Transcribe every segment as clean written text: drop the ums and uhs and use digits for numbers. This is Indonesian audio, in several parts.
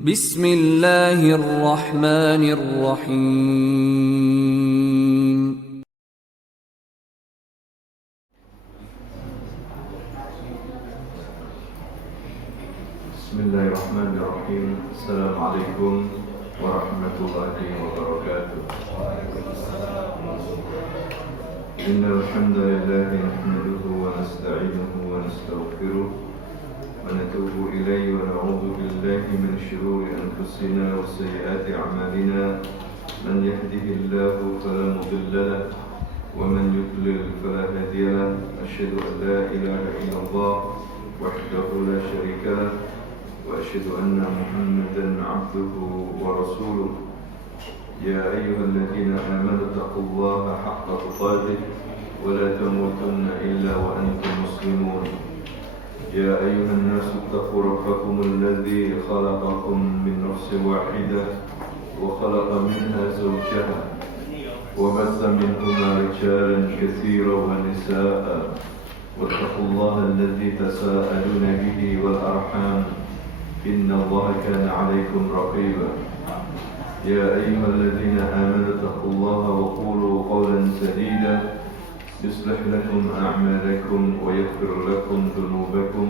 Bismillahirrahmanirrahim. Bismillahirrahmanirrahim. Assalamualaikum warahmatullahi wabarakatuh. Innal hamdalillah nahmaduhu wa nasta'inuhu wa nastaghfiruh wa natubu ilayhi wa na'udzu billahi min shururi anfusina wa sayyiati a'malina. Man yahdihillahu fala mudilla lahu wa man yudlil fala hadiya lahu. Asyhadu an la ilaha illallah wahdahu la syarika lahu وأشهد أن محمدًا عبده ورسوله. يا أيها الذين آمنوا اتقوا الله حق تقاته ولا تموتن إلا وأنتم مسلمون. يا أيها الناس اتقوا ربكم الذي خلقكم من نفس واحدة وخلق منها زوجها وبث منهما رجالا كثيرا ونساء واتقوا الله الذي تساءلون به والأرحام إن الله كان عليكم رقيبا. يا أيها الذين آمنوا اتقوا الله وقولوا قولا سديدا يصلح لكم أعمالكم ويغفر لكم ذنوبكم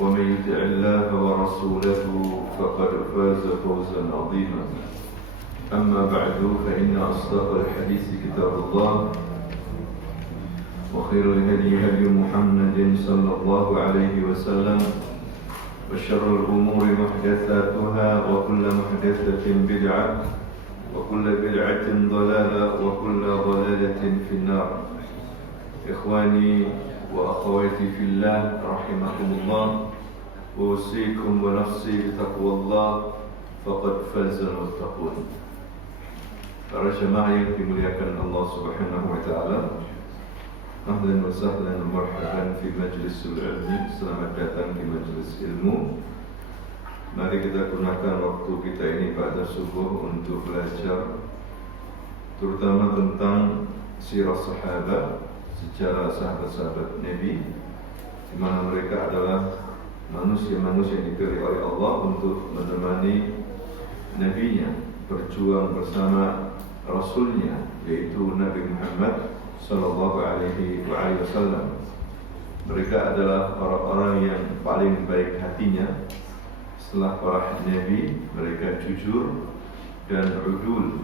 ومن يطع الله ورسوله فقد فاز فوزا عظيما. أما بعد فإن أصدق الحديث كتاب الله وخير الهدي هدي محمد صلى الله عليه وسلم وشر الأمور محدثاتها وكل محدثة بدعة وكل بدعة ضلالة وكل ضلالة في النار. إخواني وأخواتي في الله رحمكم الله، أوصيكم ونفسي بتقوى الله فقد فاز المتقون. Para jemaah yang dimuliakan Allah Subhanahu wa taala, ahlan wa sahlan wa marhaban fi majlisul ilmi. Selamat datang di majelis ilmu. Mari kita gunakan waktu kita ini pada subuh untuk belajar terutama tentang sirah sahabat, sejarah sahabat-sahabat Nabi, di mana mereka adalah manusia-manusia yang dipilih oleh Allah untuk menemani Nabi-Nya berjuang bersama Rasulnya, yaitu Nabi Muhammad sallallahu alaihi wasallam. Mereka adalah orang-orang yang paling baik hatinya setelah para nabi. Mereka jujur dan udul.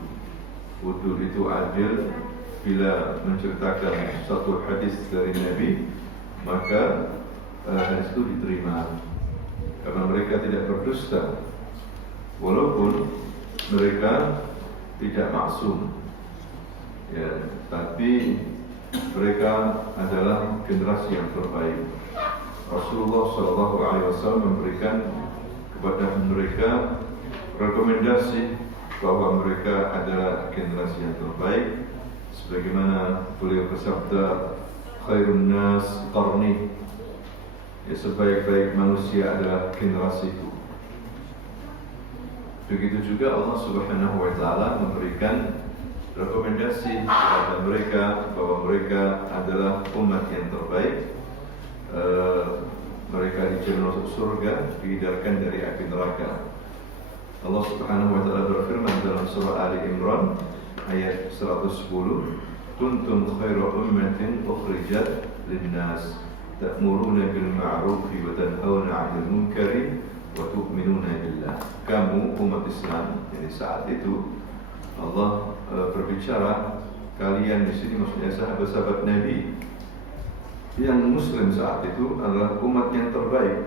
Udul itu adil. Bila menceritakan satu hadis dari Nabi, maka hadis itu diterima karena mereka tidak berdusta, walaupun mereka tidak maksum, ya, tapi mereka adalah generasi yang terbaik. Rasulullah SAW memberikan kepada mereka rekomendasi bahwa mereka adalah generasi yang terbaik, sebagaimana beliau bersabda, khairun nas qarni, ya, sebaik-baik manusia adalah generasiku. Begitu juga Allah Subhanahu wa taala memberikan rekomendasi kepada mereka bahwa mereka adalah umat yang terbaik. Mereka dijamin masuk surga, dihindarkan dari api neraka. Allah Subhanahu wa taala berfirman dalam surah Ali Imran ayat 110, kuntum khairu ummatin ukhrijat lin-nas ta'muruna bil ma'rufi wa tanhauna 'anil munkari wa tu'minuna billah. Kamu umat Islam, jadi saat itu Allah berbicara, kalian di sini maksudnya sahabat-sahabat Nabi yang muslim saat itu adalah umat yang terbaik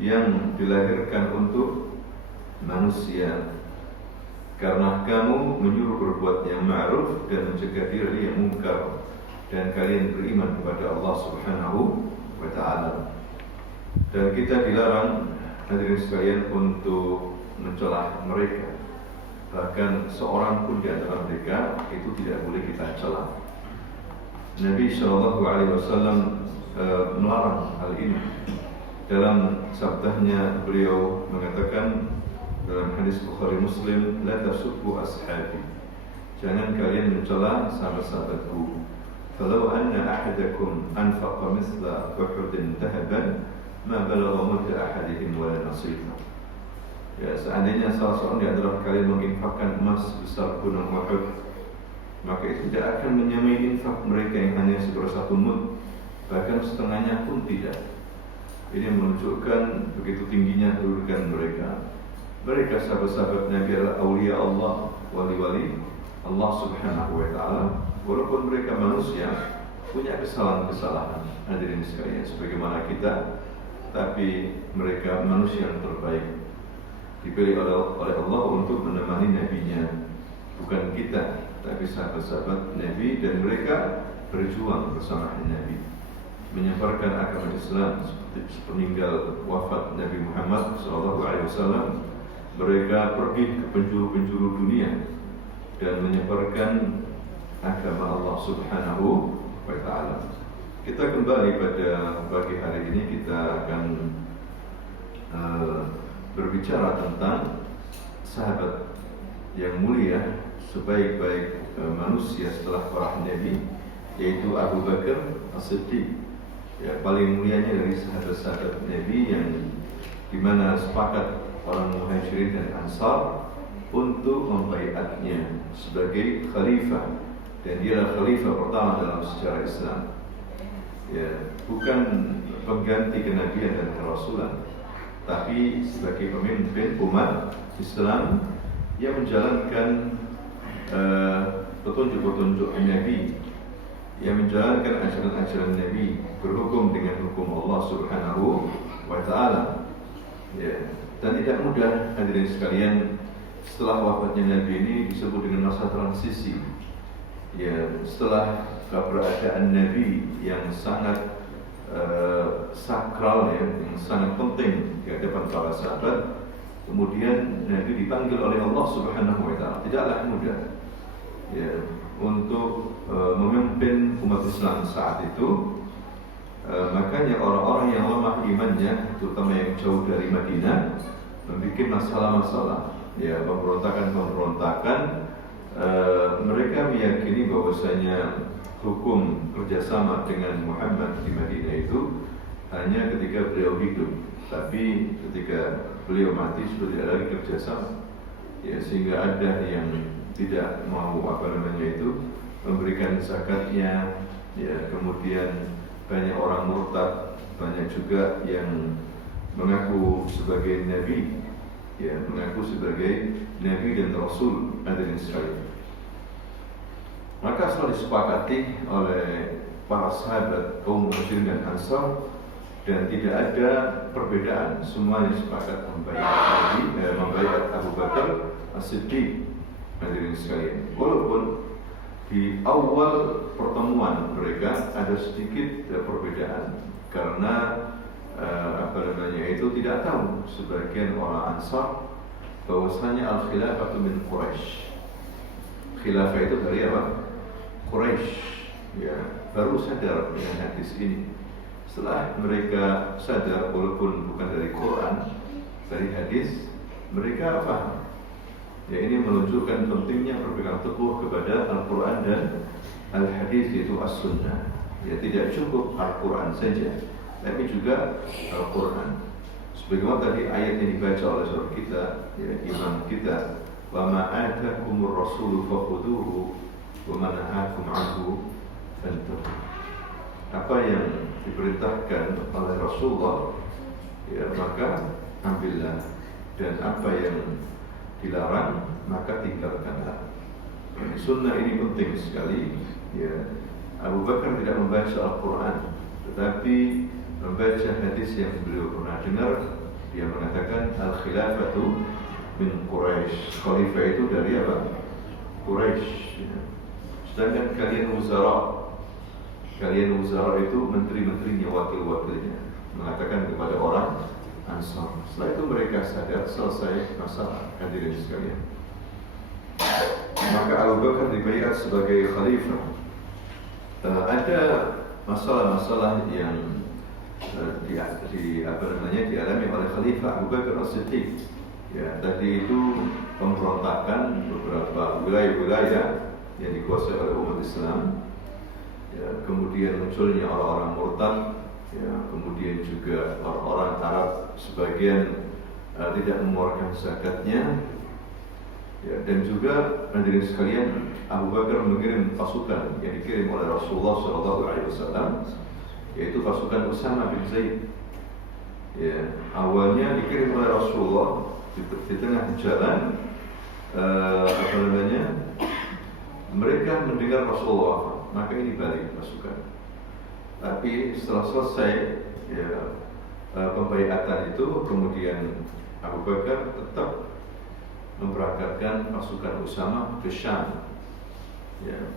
yang dilahirkan untuk manusia, karena kamu menyuruh berbuat yang ma'ruf dan mencegah diri yang munkar, dan kalian beriman kepada Allah Subhanahu wa taala. Dan kita dilarang, hadirin sekalian, untuk mencela mereka. Bahkan seorang pun di antara mereka itu tidak boleh kita cela. Nabi SAW melarang hal ini. Dalam sabdanya beliau mengatakan dalam hadis Bukhari Muslim, la tasubbu ashabi, jangan kalian mencela sahabat-sahabatku. Falau anna ahadakum anfaqa misla Uhudin dhahaban ma balagha mudda ahadihim wala nasifa. Ya, seandainya salah seorang di antara kalian menginfakkan emas besar gunung Uhud, maka itu tidak akan menyamai infak mereka yang hanya sepersatu mud, bahkan setengahnya pun tidak. Ini menunjukkan begitu tingginya kedudukan mereka. Mereka sahabat-sahabat Nabi adalah awliya Allah, wali-wali Allah Subhanahu wa Ta'ala. Walaupun mereka manusia, punya kesalahan-kesalahan, hadirin sekalian, sebagaimana kita, tapi mereka manusia yang terbaik, dipilih oleh Allah untuk menemani Nabi-Nya, bukan kita, tapi sahabat-sahabat Nabi, dan mereka berjuang bersama Nabi menyebarkan agama Islam sepeninggal wafat Nabi Muhammad SAW. Mereka pergi ke penjuru-penjuru dunia dan menyebarkan agama Allah Subhanahu wa Ta'ala. Kita kembali pada pagi hari ini, kita akan berbicara tentang sahabat yang mulia, sebaik-baik manusia setelah para nabi, yaitu Abu Bakar As-Siddiq. Ya, paling mulianya dari sahabat-sahabat Nabi, yang dimana sepakat orang Muhajirin dan Ansar untuk membaiatnya sebagai khalifah, dan dia adalah khalifah pertama dalam sejarah Islam. Ya, bukan pengganti kenabian dan kerasulan, tapi sebagai pemimpin umat Islam yang menjalankan petunjuk-petunjuk Nabi, yang menjalankan ajaran-ajaran Nabi, berhukum dengan hukum Allah Subhanahu wa Ta'ala. Ya, dan tidak mudah, hadirin sekalian, setelah wafatnya Nabi ini disebut dengan masa transisi. Ya, setelah keberadaan Nabi yang sangat sakral, ya, yang sangat penting di hadapan para sahabat, kemudian Nabi dipanggil oleh Allah Subhanahu wa Ta'ala. Tidaklah mudah, ya, untuk memimpin umat Islam saat itu. Makanya orang-orang yang lemah imannya, terutama yang jauh dari Madinah, membuat masalah-masalah, ya, pemberontakan-pemberontakan. Mereka meyakini bahwasanya hukum kerjasama dengan Muhammad di Madinah itu hanya ketika beliau hidup, tapi ketika beliau mati sudah tidak lagi kerjasama. Ya, sehingga ada yang tidak mau memberikan zakatnya, ya, kemudian banyak orang murtad, banyak juga yang mengaku sebagai nabi, ya, mengaku sebagai nabi dan rasul, hadirin sekalian. Maka setelah disepakati oleh para sahabat kaum Muhajirin dan Ansar, dan tidak ada perbedaan, semuanya sepakat membaiat Abu Bakar As-Siddiq, hadirin sekalian. Walaupun di awal pertemuan mereka ada sedikit perbedaan, karena itu tidak tahu sebagian orang Ansar bahwasanya al-khilafah min Quraisy. Khilafah itu dari apa? Quraisy. Ya, baru sadar dengan hadis ini. Setelah mereka sadar, walaupun bukan dari Quran, dari hadis, mereka paham. Ya, ini menunjukkan pentingnya berpegang teguh kepada Al-Quran dan Al-Hadis, yaitu As-Sunnah. Ya, tidak cukup Al-Quran saja, tapi juga Al-Quran. Sebagaimana tadi ayat yang dibaca oleh saudara kita, ya, imam kita, wa ma atakumur rasulu fakhuduhu wa ma nahakum anhu fantahu. Apa yang diperintahkan oleh Rasulullah, ya, maka ambillah, dan apa yang dilarang maka tinggalkanlah. Sunnah ini penting sekali. Ya, Abu Bakar tidak membaca Al-Quran, tetapi membaca hadis yang beliau pernah dengar. Dia mengatakan al-khilafatu min Quraisy. Khalifah itu dari apa? Quraisy. Ya. Sedangkan kalian wuzara itu menteri-menterinya, wakil-wakilnya, mengatakan kepada orang Ansar. Setelah itu mereka sadar, selesai masalah, hadirin sekalian. Maka Abu Bakar dibaiat sebagai khalifah. Ada masalah-masalah yang dialami oleh Khalifah Abu Bakar As-Siddiq. Ya, tadi itu pemberontakan beberapa wilayah-wilayah yang dikuasai oleh umat Islam. Ya, kemudian munculnya orang-orang murtad, ya, kemudian juga orang-orang Arab sebagian tidak mengeluarkan zakatnya. Ya, dan juga hadirin sekalian, Abu Bakar mengirim pasukan yang dikirim oleh Rasulullah SAW, yaitu pasukan Usama bin Zaid. Ya, awalnya dikirim oleh Rasulullah di tengah jalan, mereka mendengar Rasulullah, maka ini balik pasukan. Tapi setelah selesai ya, pembaiatan itu, kemudian Abu Bakar tetap memberangkatkan pasukan Usama ke Syam. Ya,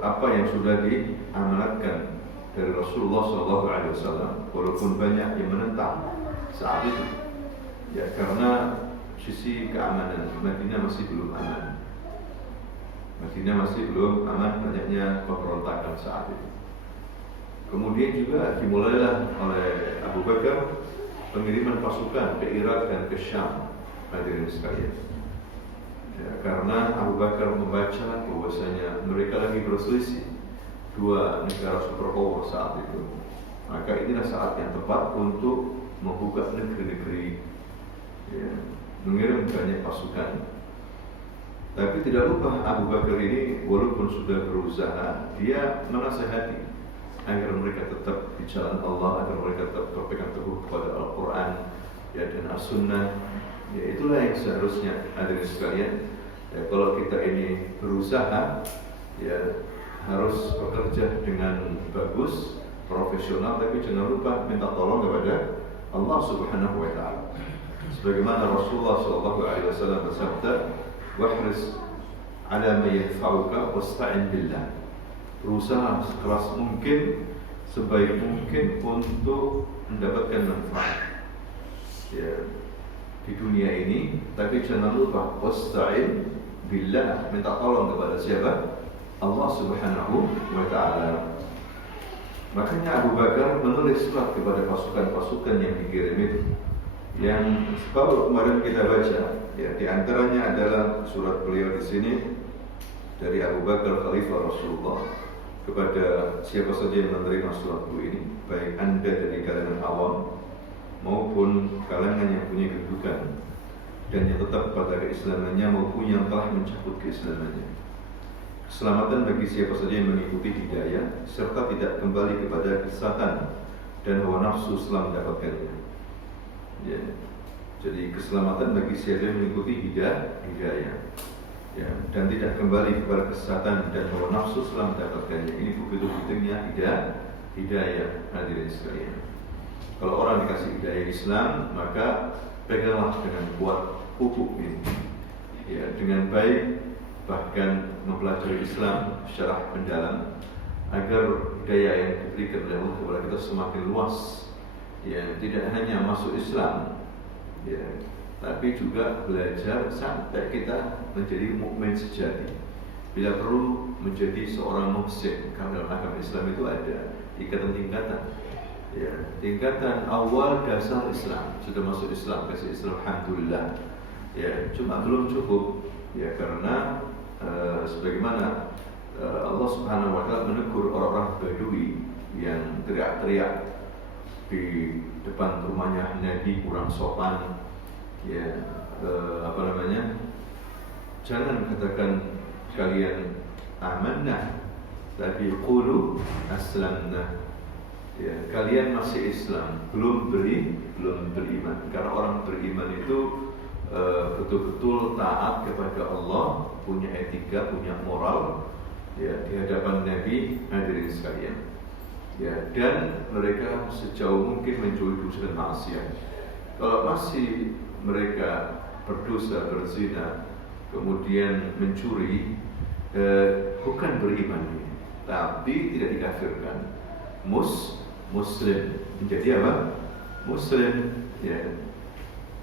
apa yang sudah diamanatkan dari Rasulullah SAW, walaupun banyak yang menentang saat itu, ya karena sisi keamanan Madinah masih belum aman. Madinah masih belum aman, banyaknya pemberontakan saat itu. Kemudian juga dimulailah oleh Abu Bakar pengiriman pasukan ke Irak dan ke Syam, hadirin sekalian. Ya, karena Abu Bakar membaca bahwasanya mereka lagi berselisih dua negara superpower saat itu, maka inilah saat yang tepat untuk membuka negeri-negeri, ya, mengirim banyak pasukan. Tapi tidak lupa Abu Bakar ini walaupun sudah berusaha, dia menasihati agar mereka tetap di jalan Allah, agar mereka tetap berpegang teguh kepada Al-Quran, ya, dan As-Sunnah. Ya, itulah yang seharusnya hadirin sekalian. Ya, kalau kita ini berusaha, ya harus bekerja dengan bagus, profesional, tapi jangan lupa minta tolong kepada Allah Subhanahu wa Ta'ala. Sebagaimana Rasulullah SAW bersabda, "Wahris ala ma yanfa'uka wasta'in billah." Berusaha sekeras mungkin, sebaik mungkin untuk mendapatkan manfaat, ya, di dunia ini, tapi jangan lupa wasta'in billah, minta tolong kepada siapa? Allah Subhanahu wa Ta'ala. Makanya Abu Bakar menulis surat kepada pasukan-pasukan yang dikirim itu, yang baru kemarin kita baca. Ya, di antaranya adalah surat beliau di sini dari Abu Bakar Khalifah Rasulullah kepada siapa saja yang menerima suratku ini, baik anda dari kalangan awam maupun kalangan yang punya kedudukan dan yang tetap pada keislamannya maupun yang telah mencabut keislamannya. Keselamatan bagi siapa saja yang mengikuti hidayah serta tidak kembali kepada kesesatan dan hawa nafsu setelah mendapatkannya. Ya. Jadi keselamatan bagi siapa yang mengikuti hidayah, ya, dan tidak kembali kepada kesesatan dan hawa nafsu setelah mendapatkannya. Ini begitu pentingnya hidayah, hadirin sekalian. Kalau orang dikasih hidayah Islam, maka peganglah dengan kuat pupuk ini, ya, dengan baik, bahkan mempelajari Islam secara mendalam agar hidayah yang diberikan oleh Allah kepada kita semakin luas, ya, tidak hanya masuk Islam, ya, tapi juga belajar sampai kita menjadi mukmin sejati. Bila perlu menjadi seorang muhsin, karena dalam agama Islam itu ada tingkatan-tingkatan. Ya, tingkatan awal dasar Islam, sudah masuk Islam, kasih Islam, alhamdulillah. Ya, cuma belum cukup, ya, karena sebagaimana Allah Subhanahu wa Ta'ala menegur orang-orang Badui yang teriak-teriak di depan rumahnya Nabi kurang sopan, ya, jangan katakan kalian amanah, tapi qulu aslamna. Ya, kalian masih Islam, belum beriman. Karena orang beriman itu betul-betul taat kepada Allah, punya etika, punya moral, ya, di hadapan Nabi, hadirin sekalian. Ya, dan mereka sejauh mungkin menjauhi dosa dan maksiat. Kalau masih mereka berdosa, berzina, kemudian mencuri, bukan beriman, tapi tidak dikafirkan. Muslim menjadi apa? Muslim, ya,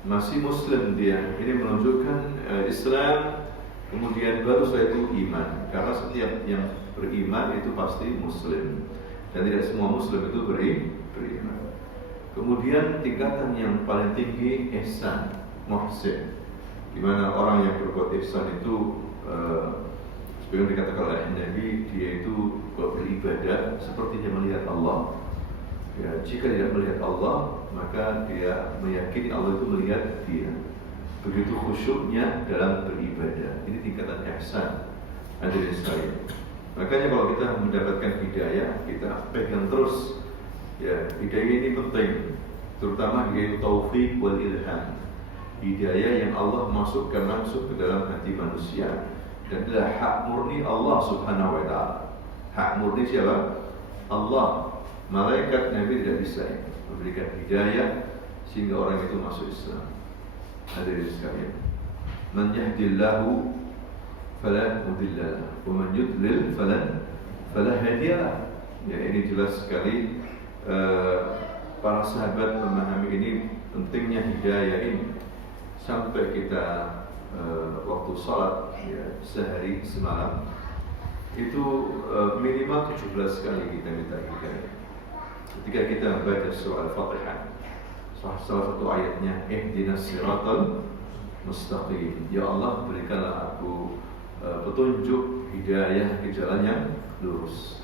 masih Muslim dia. Ini menunjukkan Islam, kemudian baru setelah itu iman. Karena setiap yang beriman itu pasti Muslim, dan tidak semua Muslim itu beriman. Kemudian tingkatan yang paling tinggi ihsan, muhsin, di mana orang yang berbuat ihsan itu seperti dikatakan oleh Nabi, dia itu beribadah seperti dia melihat Allah. Ya, jika tidak melihat Allah, maka dia meyakini Allah itu melihat dia. Begitu khusyuknya dalam beribadah. Ini tingkatan ihsan. Hadirin sekalian. Makanya kalau kita mendapatkan hidayah, kita pegang terus. Ya, hidayah ini penting, terutama hidayah taufik wal ilham. Hidayah yang Allah masukkan langsung ke dalam hati manusia, dan adalah hak murni Allah Subhanahu wa taala. Hak murni siapa? Allah. Malaikat, Nabi tidak bisa memberikan hidayah sehingga orang itu masuk Islam. Hadirin sekalian, man yahdillahu fala mudilla lahu wa man yudlil fala hadiya lahu. Ya, ini jelas sekali para sahabat memahami ini, pentingnya hidayah ini. Sampai kita waktu sholat ya, sehari semalam itu minimal 17 kali kita minta hidayah. Ketika kita membaca surah Al-Fatihah, salah satu ayatnya, ihdinas siratal mustaqim, ya Allah berikanlah aku petunjuk hidayah ke jalan yang lurus.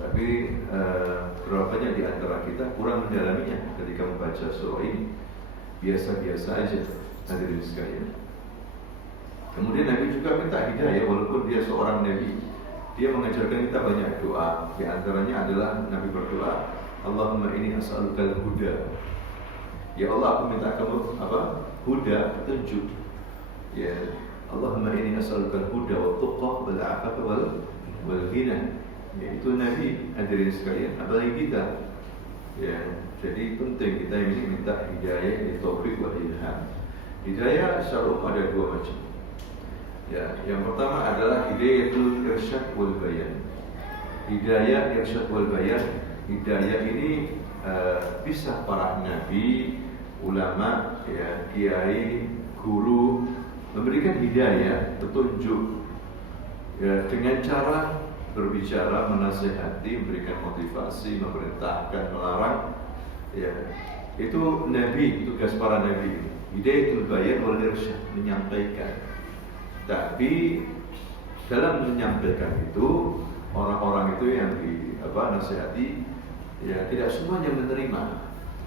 Tapi berapa banyak di antara kita kurang mendalaminya ketika membaca surah ini, biasa-biasa aja. Hadirin sekalian. Kemudian Nabi juga minta hidayah, walaupun dia seorang Nabi, dia mengajarkan kita banyak doa. Di antaranya adalah Nabi berdoa, Allahumma inni as'alukal huda. Ya Allah, aku minta kamu apa? Huda, petunjuk. Ya, Allahumma inni as'alukal huda wa tuqah wal afafa wal ghina. Yaitu Nabi. Hadirin sekalian, apalagi kita. Ya, jadi penting kita ini minta hidayah, taufik wal ilham. Hidayah secara umum ada dua macam. Ya, yang pertama adalah hidayatul irsyad wal bayan. Hidayah irsyad wal bayan. Hidayah ini bisa para nabi, ulama, ya, kiai, guru memberikan hidayah, petunjuk, ya, dengan cara berbicara, menasihati, memberikan motivasi, memerintahkan, melarang. Ya, itu nabi, tugas para nabi. Hidayatul bayan wal irsyad, menyampaikan. Tapi dalam menyampaikan itu, orang-orang itu yang nasihati, ya tidak semuanya menerima.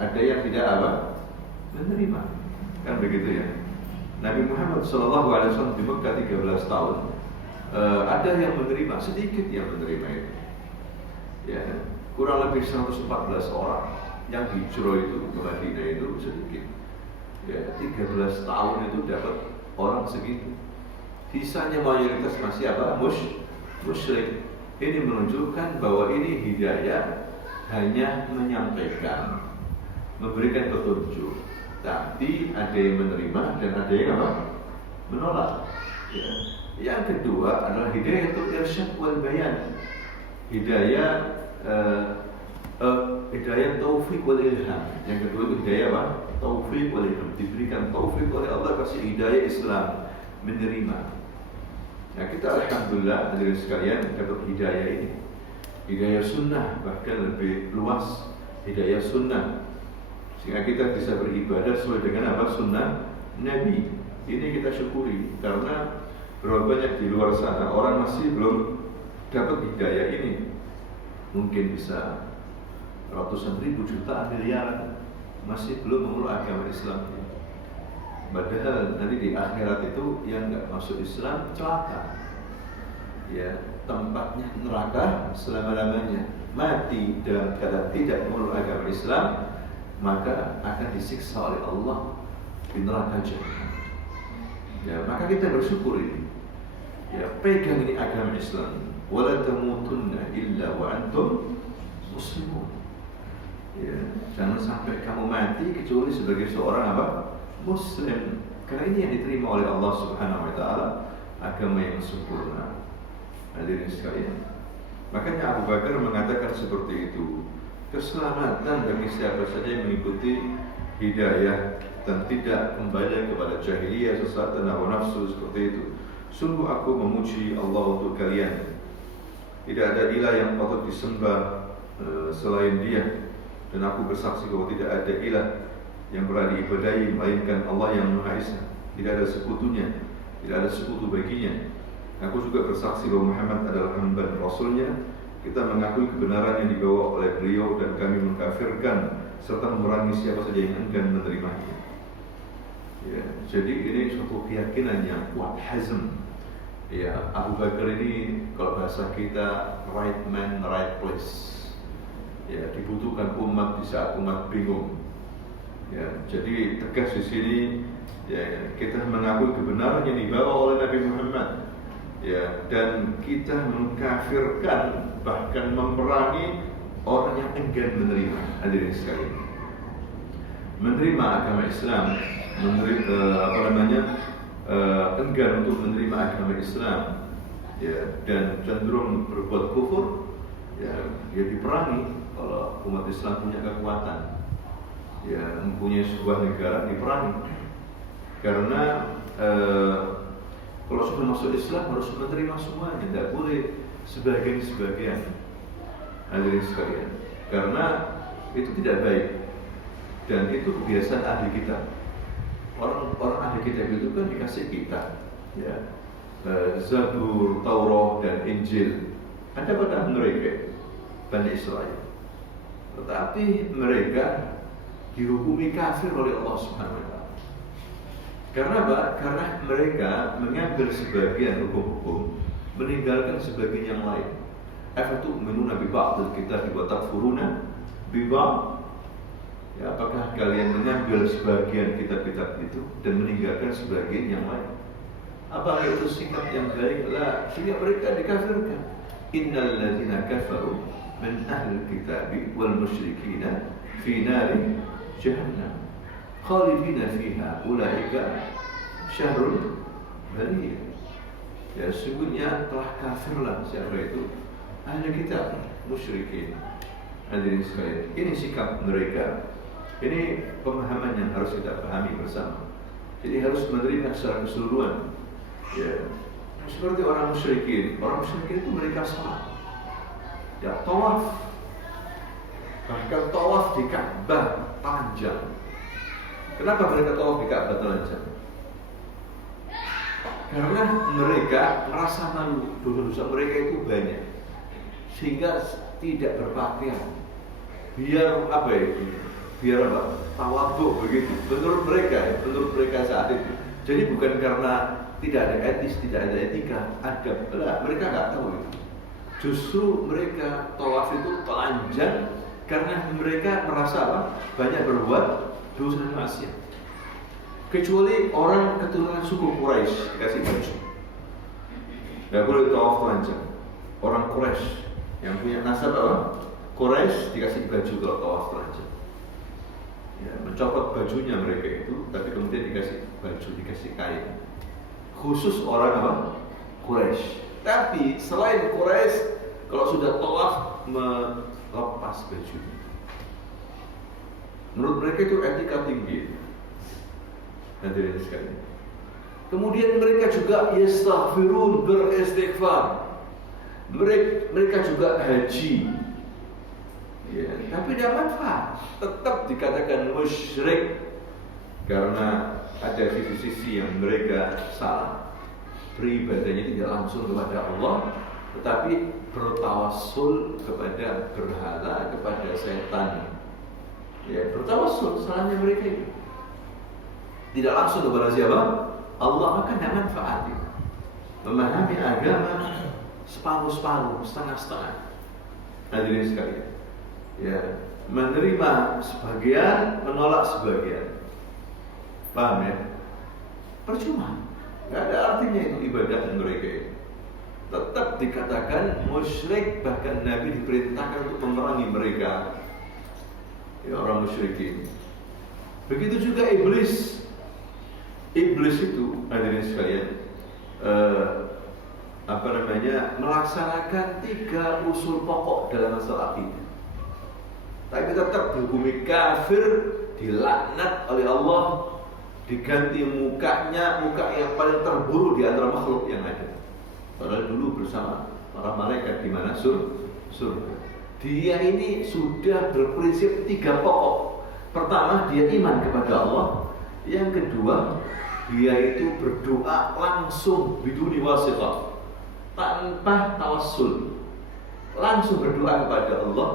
Ada yang tidak menerima. Kan begitu ya. Nabi Muhammad SAW di Mekah 13 tahun, ada yang menerima, sedikit yang menerima itu. Ya, kurang lebih 114 orang yang hijrah itu ke Madinah itu sedikit. Ya, 13 tahun itu dapat orang segitu. Sisanya mayoritas masih musyrik. Ini menunjukkan bahwa ini hidayah hanya menyampaikan, memberikan petunjuk. Tapi ada yang menerima dan ada yang menolak. Ya. Yang kedua adalah hidayah itu irsyad wal bayan. Hidayah taufik wal ilham. Yang kedua itu hidayah taufik wal ilham. Diberikan taufik oleh Allah, kasih hidayah Islam, menerima. Nah, kita alhamdulillah hadirin sekalian dapat hidayah ini. Hidayah sunnah, bahkan lebih luas, hidayah sunnah, sehingga kita bisa beribadah sesuai dengan sunnah Nabi. Ini kita syukuri, karena berapa banyak di luar sana orang masih belum dapat hidayah ini. Mungkin bisa ratusan ribu, jutaan, miliaran masih belum memeluk agama Islam. Padahal nanti di akhirat itu yang nggak masuk Islam celaka. Ya, tempatnya neraka selama-lamanya. Mati dalam keadaan tidak memeluk agama Islam, maka akan disiksa oleh Allah di neraka jahanam. Ya, maka kita bersyukur ini. Ya, pegang ini agama Islam. Wala tamutunna illa wa antum muslimun. Ya, jangan sampai kamu mati kecuali sebagai seorang Muslim. Karena ini yang diterima oleh Allah Subhanahu wa taala, agama yang sempurna. Hadirin sekalian. Makanya Abu Bakar mengatakan seperti itu. Keselamatan bagi siapa saja yang mengikuti hidayah dan tidak kembali kepada jahiliyah, sesat dan hawa nafsu seperti itu. Sungguh aku memuji Allah untuk kalian. Tidak ada ilah yang patut disembah selain Dia, dan aku bersaksi bahwa tidak ada ilah yang berada diibadahi melainkan Allah yang Maha Esa. Tidak ada sekutunya, tidak ada sekutu baginya. Aku juga bersaksi bahwa Muhammad adalah hamba dan Rasulnya. kita mengakui kebenaran yang dibawa oleh beliau dan kami mengkafirkan serta memerangi siapa saja yang enggan menerimanya. Ya, jadi ini suatu keyakinan yang kuat, hazm. Ya, Abu Bakar ini kalau bahasa kita right man, right place. Ya, dibutuhkan umat di saat umat bingung. Ya, jadi tegas di sini. Ya, kita mengakui kebenaran yang dibawa oleh Nabi Muhammad. Ya, dan kita mengkafirkan bahkan memerangi orang yang enggan menerima. Hadirin sekalian, menerima agama Islam, enggan untuk menerima agama Islam, ya, dan cenderung berbuat kufur, ya, dia diperangi. Kalau umat Islam punya kekuatan, ya, mempunyai sebuah negara, diperangi. Karena kalau sudah masuk Islam harus menerima semuanya, tidak boleh sebagian-sebagian. Hadirin sekalian, karena itu tidak baik dan itu kebiasaan ahli kitab. Orang ahli kitab itu kan dikasih kitab, ya, Zabur, Taurat dan Injil ada pada mereka, Bani Israel. Tetapi mereka dihukumi kafir oleh Allah Subhanahu wa Ta'ala. Karena apa? Karena mereka mengambil sebagian hukum-hukum, meninggalkan sebagian yang lain. Afatu'minuna bi ba'dil kitabi wa takfuruna bi ba'd? Ya, apakah kalian mengambil sebagian kitab-kitab itu dan meninggalkan sebagian yang lain? Apakah itu sikap yang baik? Lah, sehingga mereka dikafirkan. Innal ladzina kafaru min ahli kitabi wal musyrikina fi nari jahannam khalidina fiha ulaika syarrul bariyah. Ya, sungguhnya telah kafirlah siapa itu? Ahli kitab, musyrikin. Hadirin sekalian, ini sikap mereka. Ini pemahaman yang harus kita pahami bersama. Jadi harus menerima secara keseluruhan. Ya, seperti orang musyrikin. Orang musyrikin itu mereka salat, ya, tawaf, bahkan tawaf di Ka'bah panjang. Kenapa mereka tawaf di Ka'bah panjang? Karena mereka merasa malu, dosa-dosa mereka itu banyak, sehingga tidak berpakaian. Biar apa ya? Biar apa? Tawadhu begitu. Menurut mereka saat itu. Jadi bukan karena tidak ada etis, tidak ada etika, adab. Mereka nggak tahu itu. Justru mereka tawaf itu telanjang karena mereka merasa apa? Banyak berbuat dosa dan maksiat. Kecuali orang keturunan suku Quraisy kasih baju, nggak boleh tawaf telanjang. Orang Quraisy yang punya nasab apa? Quraisy dikasih baju kalau tawaf telanjang. Ya, mencopot bajunya mereka itu, tapi kemudian dikasih baju, dikasih kain. Khusus orang apa? Quraisy. Tapi selain Quraisy, kalau sudah tawaf melepas baju. Menurut mereka itu etika tinggi. Hadirin sekalian. Kemudian mereka juga yastaghfirun, beristighfar. Mereka juga haji. Ya, tapi tidak manfaat. Tetap dikatakan musyrik karena ada sisi-sisi yang mereka salah. Beribadahnya tidak langsung kepada Allah, tetapi bertawassul kepada berhala, kepada setan. Ya, bertawassul, salahnya mereka itu. Tidak langsung kepada siapa? Allah, maka tidak manfaat. Memahami agama separuh-separuh, setengah-setengah. Hadirin sekalian. Ya, menerima sebagian, menolak sebagian. Paham ya? Percuma. Tidak ada artinya itu ibadah mereka itu. Tetap dikatakan musyrik, bahkan Nabi diperintahkan untuk memerangi mereka. Ya, orang musyrikin. Begitu juga iblis. Iblis itu, hadirin sekalian, melaksanakan 3 usul pokok dalam masalah akidah. Tapi tetap dihukumi kafir, dilaknat oleh Allah, diganti mukanya, muka yang paling terburuk di antara makhluk yang ada. Padahal dulu bersama para malaikat di mana surga. Dia ini sudah berprinsip 3 pokok. Pertama, dia iman kepada Allah. Yang kedua, dia itu berdoa langsung biduni wasithah, tanpa tawassul. langsung berdoa kepada Allah,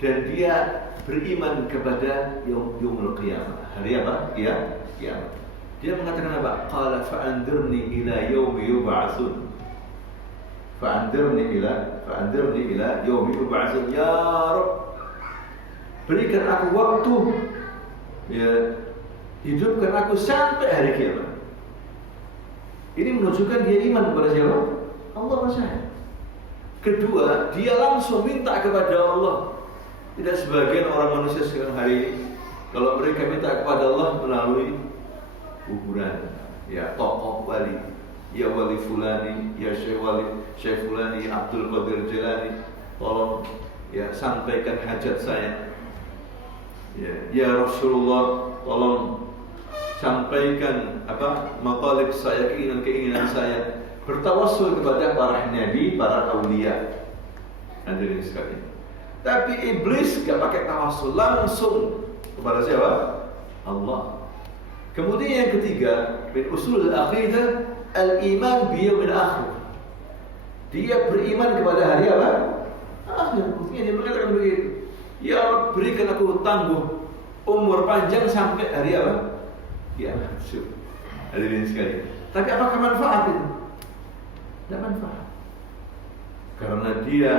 dan dia beriman kepada yaumul qiyamah. Hari apa? Kiamat. Dia mengatakan apa? Qala fa'andirni ila yaumi yub'atsun. Fa'andirni ila yaumi yub'atsun. Ya Rabb, berikan aku waktu, ya, hidupkan aku sampai hari kiamat. Ini menunjukkan dia iman kepada siapa? Allah Maha. Kedua, dia langsung minta kepada Allah. Tidak sebagian orang manusia sekarang hari ini, kalau mereka minta kepada Allah melalui kuburan, ya tokoh wali, ya wali fulani, ya syekh fulani, Abdul Qadir Jilani, tolong ya sampaikan hajat saya. Ya Rasulullah, tolong sampaikan matalib saya, keinginan saya. Bertawassul kepada para nabi, para aulia. Hadirin sekalian. Tapi iblis gak pakai tawassul, langsung kepada siapa? Allah. Kemudian yang ketiga, min usul al-aqidah al-iman biyaumil akhir. Dia beriman kepada hari apa? Akhir. Buktinya dia mengatakan begitu. Ya Allah, berikan aku tangguh umur panjang sampai hari apa? Kiamat. Hadirin sekalian. Tapi apakah manfaat itu? Tidak manfaat. Karena dia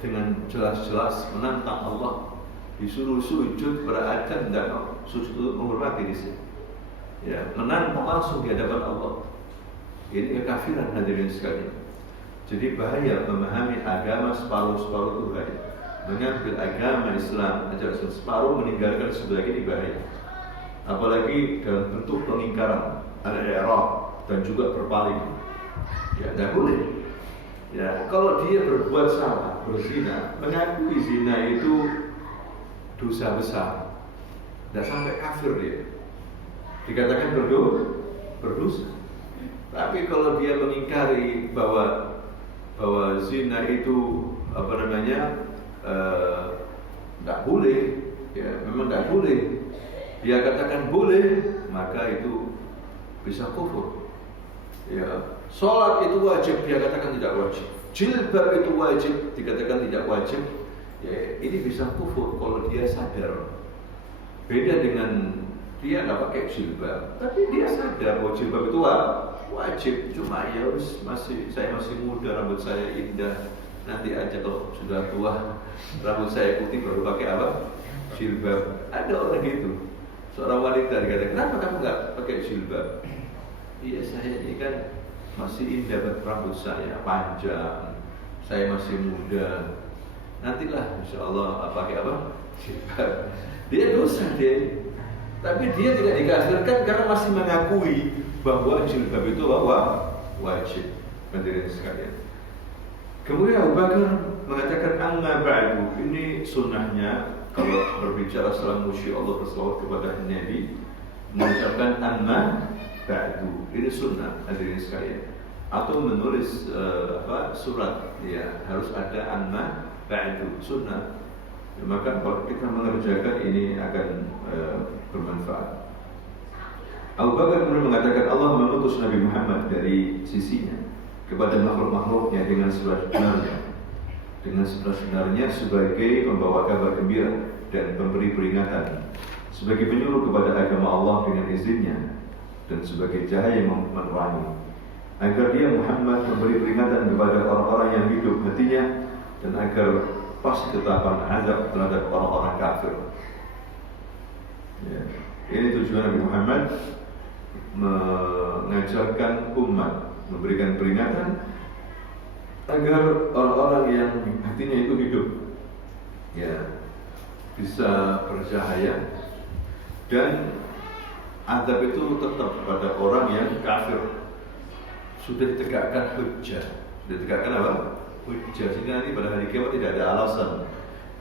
dengan jelas-jelas menantang Allah, disuruh sujud beradab, tidak mau sujud itu menghormati di sini. Ya, menantang langsung di hadapan Allah. Ini kekafiran, hadirin sekalian. Jadi bahaya memahami agama separuh-separuh itu bahaya. Mengambil agama Islam ajaran separuh, meninggalkan sebagian bahaya. Apalagi dalam bentuk pengingkaran, al-i'rab, dan juga berpaling. Ya, tidak boleh. Ya, kalau dia berbuat salah, berzina, mengakui zina itu dosa besar, tidak sampai kafir dia, dikatakan berdosa. Tapi kalau dia mengingkari bahwa zina itu tidak boleh, ya memang tidak boleh, dia katakan boleh, maka itu bisa kufur. Ya, sholat itu wajib, dia katakan tidak wajib. Jilbab itu wajib, dikatakan tidak wajib. Ya, ini bisa kufur kalau dia sadar. Beda dengan dia nggak pakai jilbab, tapi dia sadar bahwa jilbab itu wajib. Cuma ya saya masih muda, rambut saya indah. Nanti aja kalau sudah tua, rambut saya putih baru pakai apa? Jilbab. Ada orang gitu. Seorang wanita dikatakan, kenapa kamu nggak pakai jilbab? Iya, saya ini kan masih indah, rambut saya panjang, saya masih muda. Nantilah insya Allah pakai apa? Jilbab. Dia dosa dia, tapi dia tidak dikafirkan karena masih mengakui bahwa jilbab itu wajib. Hadirin sekalian. Kemudian Abu Bakar mengatakan amma ba'du, ini sunnahnya kalau berbicara salam muji Allah berselawat kepada Nabi, mengucapkan amma ba'du, ini sunnah, hadirin sekalian. Atau menulis surat, ya harus ada amma ba'du, sunnah. Ya, maka kalau kita mengerjakan ini akan bermanfaat. Abu Bakar kemudian mengatakan Allah mengutus Nabi Muhammad dari sisinya kepada makhluk-makhluknya dengan sebenarnya sebagai pembawa kabar gembira dan pemberi peringatan, sebagai penyuruh kepada agama Allah dengan izinnya, dan sebagai cahaya yang menerangi, agar dia Muhammad memberi peringatan kepada orang-orang yang hidup hatinya, dan agar pasti ketetapan azab terhadap orang-orang kafir. Ya. Ini tujuan Nabi Muhammad, mengajarkan umat, memberikan peringatan agar orang-orang yang hatinya itu hidup, ya, bisa bercahaya, dan azab itu tetap pada orang yang kafir. Sudah ditegakkan hujjah, sudah ditegakkan apa? Hujjah, sehingga nanti pada hari kiamat tidak ada alasan.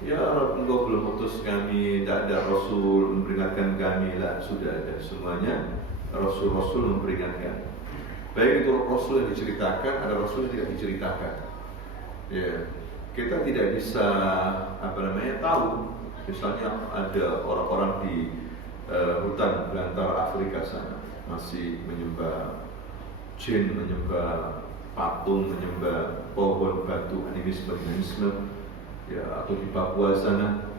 Ya Rabb, Engkau belum utus kami, tidak ada Rasul memperingatkan kami. Lah, sudah ada semuanya. Rasul-Rasul memperingatkan. Baik itu Rasul yang diceritakan, ada Rasul yang tidak diceritakan. Ya, kita tidak bisa tahu. Misalnya ada orang-orang di hutan belantara Afrika sana masih menyembah jin, menyembah patung, menyembah pohon, batu, animisme, ya, atau di Papua sana.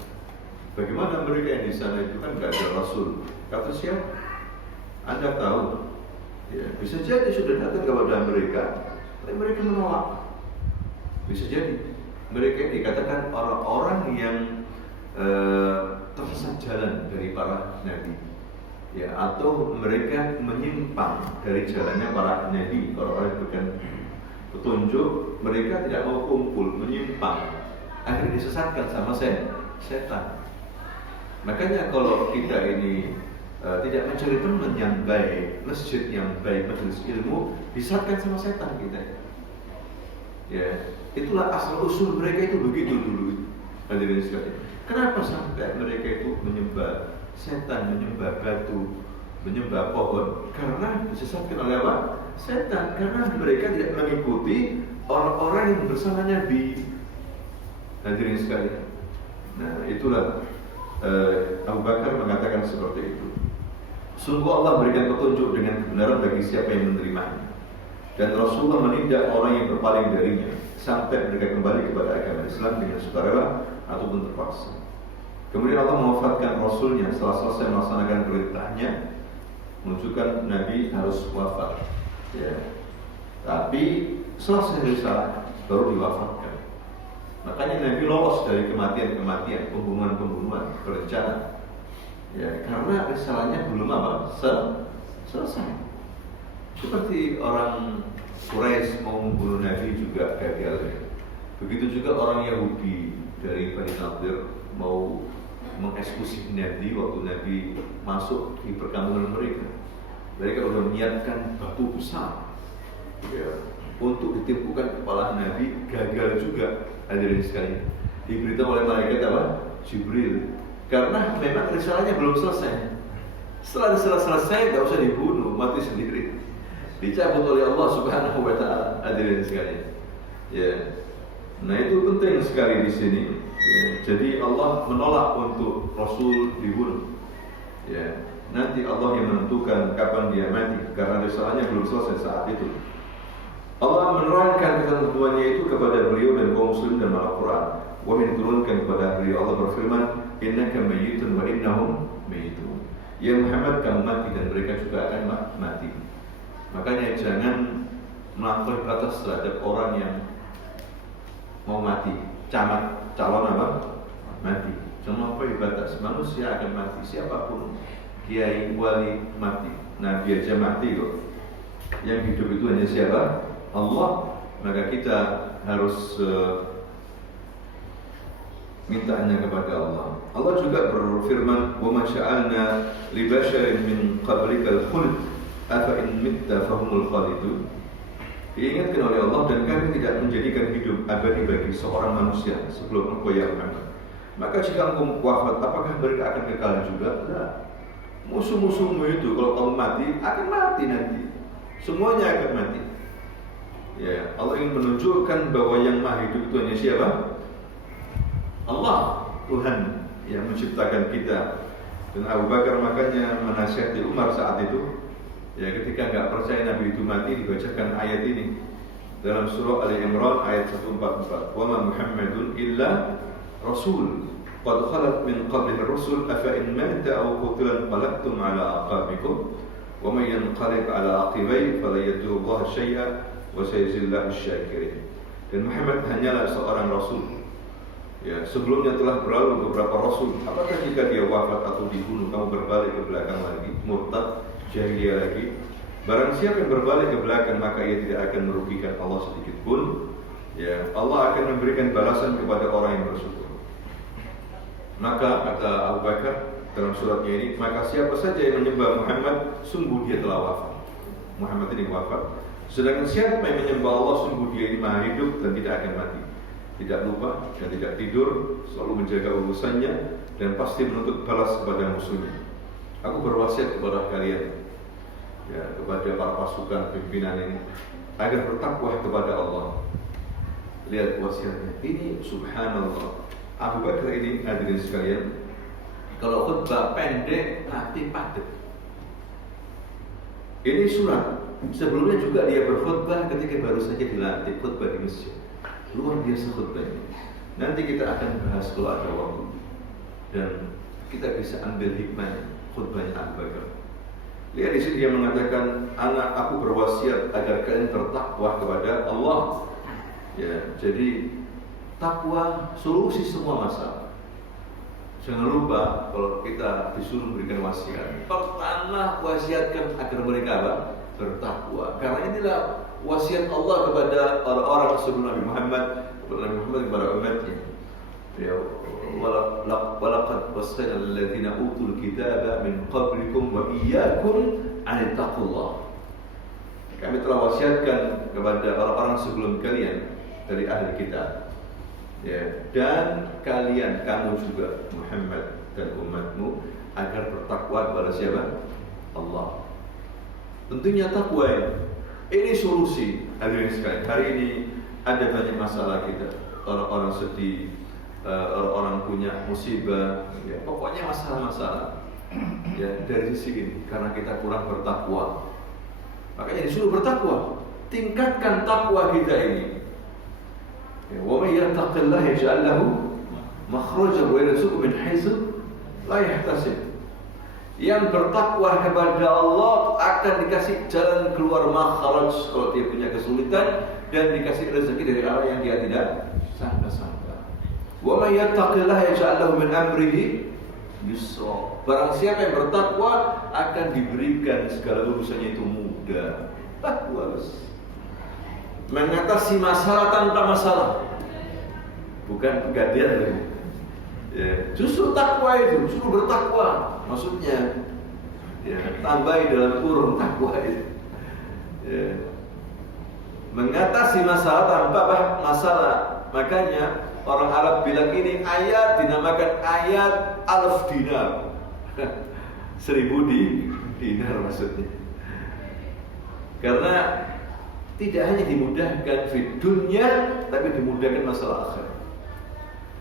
Bagaimana mereka yang di sana itu kan nggak ada Rasul. Kata siapa? Anda tahu? Ya, bisa jadi sudah datang kepada mereka, tapi mereka menolak. Bisa jadi mereka dikatakan orang-orang yang tersesat jalan dari para nabi, ya, atau mereka menyimpang dari jalannya para nabi. Orang-orang yang berikan petunjuk, mereka tidak mau kumpul, menyimpang, akhirnya disesatkan sama setan. Makanya kalau kita ini tidak mencari teman yang baik, masjid yang baik, majelis ilmu, disesatkan sama setan kita. Ya, itulah asal usul mereka itu begitu dulu. Hadirin sekalian, kenapa sampai mereka itu menyembah setan, menyembah batu, menyembah pohon? Karena disesatkan oleh apa? Setan. Karena mereka tidak mengikuti orang-orang yang bersama Nabi. Hadirin sekalian, nah itulah Abu Bakar mengatakan seperti itu. Sungguh Allah berikan petunjuk dengan kebenaran bagi siapa yang menerimanya, dan Rasulullah menindak orang yang berpaling darinya sampai mereka kembali kepada agama Islam dengan sukarela ataupun terpaksa. Kemudian Allah mewafatkan Rasulnya setelah selesai melaksanakan perintahnya, menunjukkan Nabi harus wafat. Ya. Tapi selesai risalah baru diwafatkan. Makanya Nabi lolos dari kematian-kematian, pembunuhan-pembunuhan berencana. Ya, karena risalahnya belum apa? Selesai. Seperti orang Quraisy mau membunuh Nabi juga gagal. Ya. Begitu juga orang Yahudi dari Bani Nadir mau mengeksekusi Nabi waktu Nabi masuk di perkampungan mereka. Mereka sudah menyiapkan batu besar, ya, untuk ditimpukan kepala Nabi, gagal juga. Hadirin sekalian, diberitahu oleh malaikat apa? Jibril. Karena memang risalahnya belum selesai. Setelah risalah selesai, tidak usah dibunuh, mati sendiri. Dicabut oleh Allah Subhanahu wa Ta'ala. Hadirin sekalian. Ya. Nah, itu penting sekali di sini. Ya. Jadi Allah menolak untuk Rasul dibunuh. Ya. Nanti Allah yang menentukan kapan dia mati, karena risalahnya belum selesai saat itu. Allah menerangkan ketentuannya itu kepada beliau dan kaum muslim dan Al-Quran. Wa menurunkan kepada beliau, Allah berfirman, innaka mayyitun wa innahum mayyitun. Ya Muhammad, kamu mati dan mereka juga akan mati. Makanya jangan melampaui batas terhadap orang yang mau mati. Calon apa? Mati. Jangan melampaui batas. Manusia akan mati, siapapun. Kiai, wali mati. Nabi aja mati kok. Yang hidup itu hanya siapa? Allah. Maka kita harus mintaannya kepada Allah. Allah juga berfirman, "Wa ma sya'alna li basharin min qablikal khuld, afa in mitta fahumul khalidun." Diingatkan oleh Allah, dan kami tidak menjadikan hidup abadi bagi seorang manusia sebelum engkau ya Muhammad. Maka jika engkau wafat, apakah mereka akan kekal juga? Tidak. Musuh-musuhmu itu kalau kamu mati, akan mati nanti. Semuanya akan mati. Ya, Allah ingin menunjukkan bahwa yang maha hidup itu hanya siapa? Allah, Tuhan yang menciptakan kita. Dan Abu Bakar makanya menasihati Umar saat itu, ya, ketika enggak percaya Nabi itu mati, dibacakan ayat ini dalam surah Ali Imran ayat 144. Wa ma Muhammadun illa rasul qad khalat min qablihi ar-rusul afa in mata aw qutila qalaqtum ala aqabikum wa man yanqalib ala aqibai fala yadurrullaha syai'a wa sayajzillahu asy-syakirin. Dan Muhammad hanyalah seorang rasul. Ya, sebelumnya telah berlalu beberapa rasul. Apakah jika dia wafat atau dibunuh, kamu berbalik ke belakang lagi, murtad, jahiliyah lagi? Barang siapa yang berbalik ke belakang, maka ia tidak akan merugikan Allah sedikit pun. Ya, Allah akan memberikan balasan kepada orang yang bersyukur. Maka kata Abu Bakar dalam suratnya ini, maka siapa saja yang menyembah Muhammad, sungguh dia telah wafat. Muhammad ini wafat. Sedangkan siapa yang menyembah Allah, sungguh dia ini maha hidup dan tidak akan mati. Tidak lupa dan tidak tidur, selalu menjaga urusannya dan pasti menuntut balas kepada musuhnya. Aku berwasiat kepada kalian, ya, kepada para pasukan pimpinan ini, agar bertakwa kepada Allah. Lihat wasiatnya. Ini subhanallah. Abu Bakar ini, hadirin sekalian, kalau khutbah pendek nanti padat. Ini surat. Sebelumnya juga dia berkhutbah ketika baru saja dilantik khutbah di masjid. Luar biasa khutbahnya. Nanti kita akan bahas kalau ada waktu, dan kita bisa ambil hikmah khutbahnya Abu Bakar. Lihat di sini dia mengatakan, anak aku berwasiat agar kalian bertakwa kepada Allah. Ya, jadi takwa solusi semua masalah. Jangan lupa kalau kita disuruh memberikan wasiat, pertama wasiatkan agar mereka apa? Bertakwa. Karena inilah wasiat Allah kepada orang-orang sebelum Nabi Muhammad kepada umatnya. Ya, walaqad wassayna alladziina utul kitaba min qablikum wa iyyakum an taqullah. Kami telah wasiatkan kepada orang-orang sebelum kalian dari ahli kitab, ya, dan kalian, kamu juga Muhammad dan umatmu, agar bertakwa kepada siapa? Allah. Tentunya takwa ini solusi. Hadirin sekalian, hari ini ada banyak masalah kita. Orang-orang sedih, orang-orang punya musibah, ya, pokoknya masalah-masalah. Ya, dari sisi ini karena kita kurang bertakwa. Makanya disuruh bertakwa. Tingkatkan takwa kita ini. Wa may yattaqillaha yaj'al lahu makhrajan wa yarzuqhu min haitsu la yahtasib. Yang bertakwa kepada Allah akan dikasih jalan keluar makhraj kalau dia punya kesulitan, dan dikasih rezeki dari arah yang dia tidak sangka-sangka. Wa may yattaqillaha yaj'al lahu min amrihi yusra. Barang siapa yang bertakwa akan diberikan segala urusannya itu mudah. Takwa mengatasi masalah tanpa masalah, bukan pegadian. Ya, justru takwa itu, suruh bertakwa, maksudnya ya, tambahi dalam kurung takwa itu. Ya, mengatasi masalah tanpa masalah. Makanya orang Arab bilang ini ayat dinamakan ayat alf dinar. 1000 dinar maksudnya. Karena tidak hanya dimudahkan di dunia, tapi dimudahkan masalah akhirat.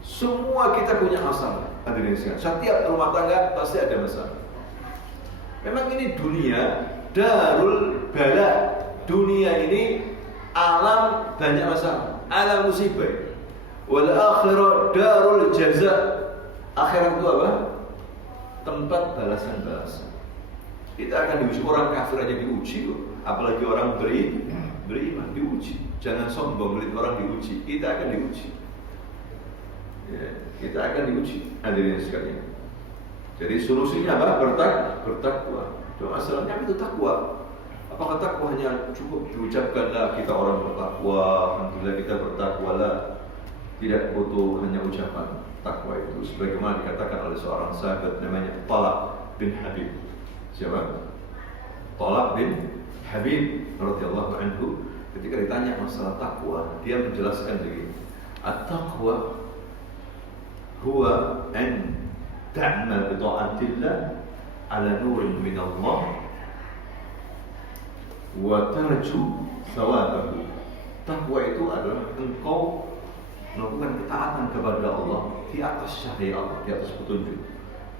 Semua kita punya masalah, hadirin sekalian. Setiap rumah tangga pasti ada masalah. Memang ini dunia darul bala. Dunia ini alam banyak masalah, alam musibah. Wal akhirah darul jaza. Akhirat itu apa? Tempat balasan-balasan. Kita akan diuji. Orang kafir aja diuji, apalagi orang beriman diuji. Jangan sombong melihat orang diuji. Kita akan diuji. Ya, kita akan diuji, hadirin sekalian. Jadi solusinya apa? Bertakwa. Cuma masalahnya itu takwa. Apakah takwa hanya cukup diucapkan lah kita orang bertakwa, alhamdulillah kita bertakwa lah? Tidak butuh hanya ucapan takwa itu. Sebagaimana dikatakan oleh seorang sahabat namanya Talaq bin Habib. Siapa? Talaq bin Habib radhiyallahu anhu. Ketika ditanya masalah takwa, dia menjelaskan begini: at-taqwa huwa an ta'mal bi ta'atillah ala nurin min Allah wa tarju thawabahu. Takwa itu adalah engkau melakukan ketaatan kepada Allah di atas syariat Allah, di atas petunjuk.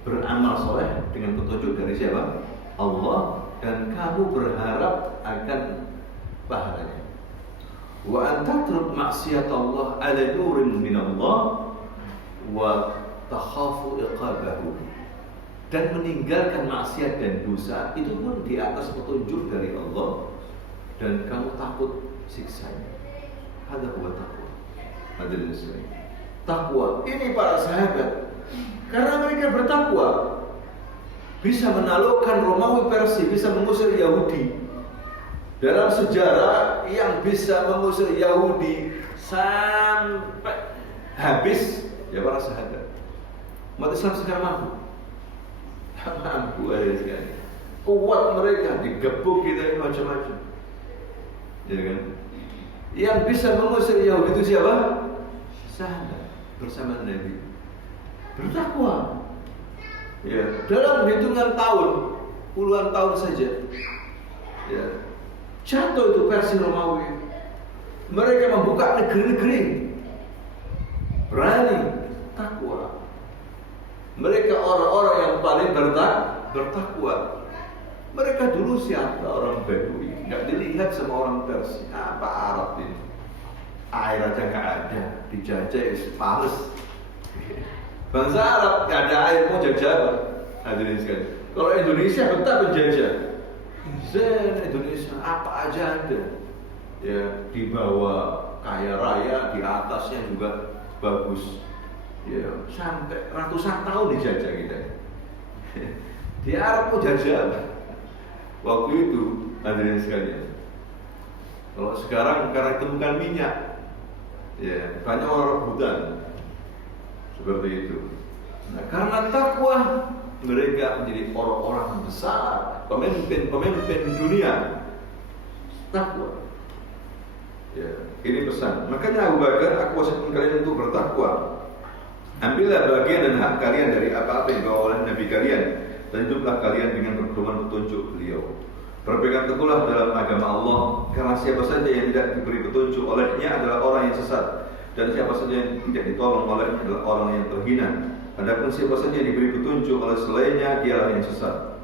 Beramal soleh dengan petunjuk dari siapa? Allah, dan kamu berharap akan pahalanya. Wa an tatruk maksiat Allah ala nurin min Allah wa takhafu iqabahu. Dan meninggalkan maksiat dan dosa itu pun di atas petunjuk dari Allah, dan kamu takut siksanya. Hada huwa taqwa. Hadirin sekalian, takwa ini para sahabat karena mereka bertakwa bisa menaklukkan Romawi Persia, bisa mengusir Yahudi. Dalam sejarah yang bisa mengusir Yahudi sampai habis ya para sahabat. Umat Islam sekarang mampu ada sekali. Kuat mereka, digebuk kita ini macam-macam. Ya kan? Yang bisa mengusir Yahudi itu siapa? Sahabat bersama Nabi. Bertakwa. Ya, dalam hitungan tahun, puluhan tahun saja. Ya. Jatuh itu Persia Romawi. Mereka membuka negeri-negeri. Berani, takwa. Mereka orang-orang yang paling bertakwa. Mereka dulu siapa? Orang Badui. Enggak dilihat sama orang Persia. Apa Arab ini? air aja nggak ada, dijajah males. Bangsa Arab nggak ada air mau jajah apa? Hadirin sekali. Kalau Indonesia betah penjajah. Indonesia apa aja ada. Ya di bawah kaya raya, di atasnya juga bagus. Ya sampai ratusan tahun dijajah kita. Di Arab mau jajah apa? Waktu itu hadirin sekalian. Kalau sekarang karena ditemukan minyak, ya banyak orang hutan. Seperti itu. Nah, karena takwa mereka menjadi orang-orang besar, pemimpin dunia. Takwa. Ya, ini pesan. Makanya Abu Bakar, aku wasiatkan kalian untuk bertakwa. Ambillah bagian dan hak kalian dari apa-apa yang dibawa oleh Nabi kalian, dan hiduplah kalian dengan pedoman petunjuk beliau. Berpegang teguhlah dalam agama Allah, karena siapa saja yang tidak diberi petunjuk olehnya adalah orang yang sesat. Dan siapa saja yang tidak ditolong olehnya adalah orang yang terhina. Adapun siapa saja yang diberi petunjuk oleh selainnya, dialah yang sesat.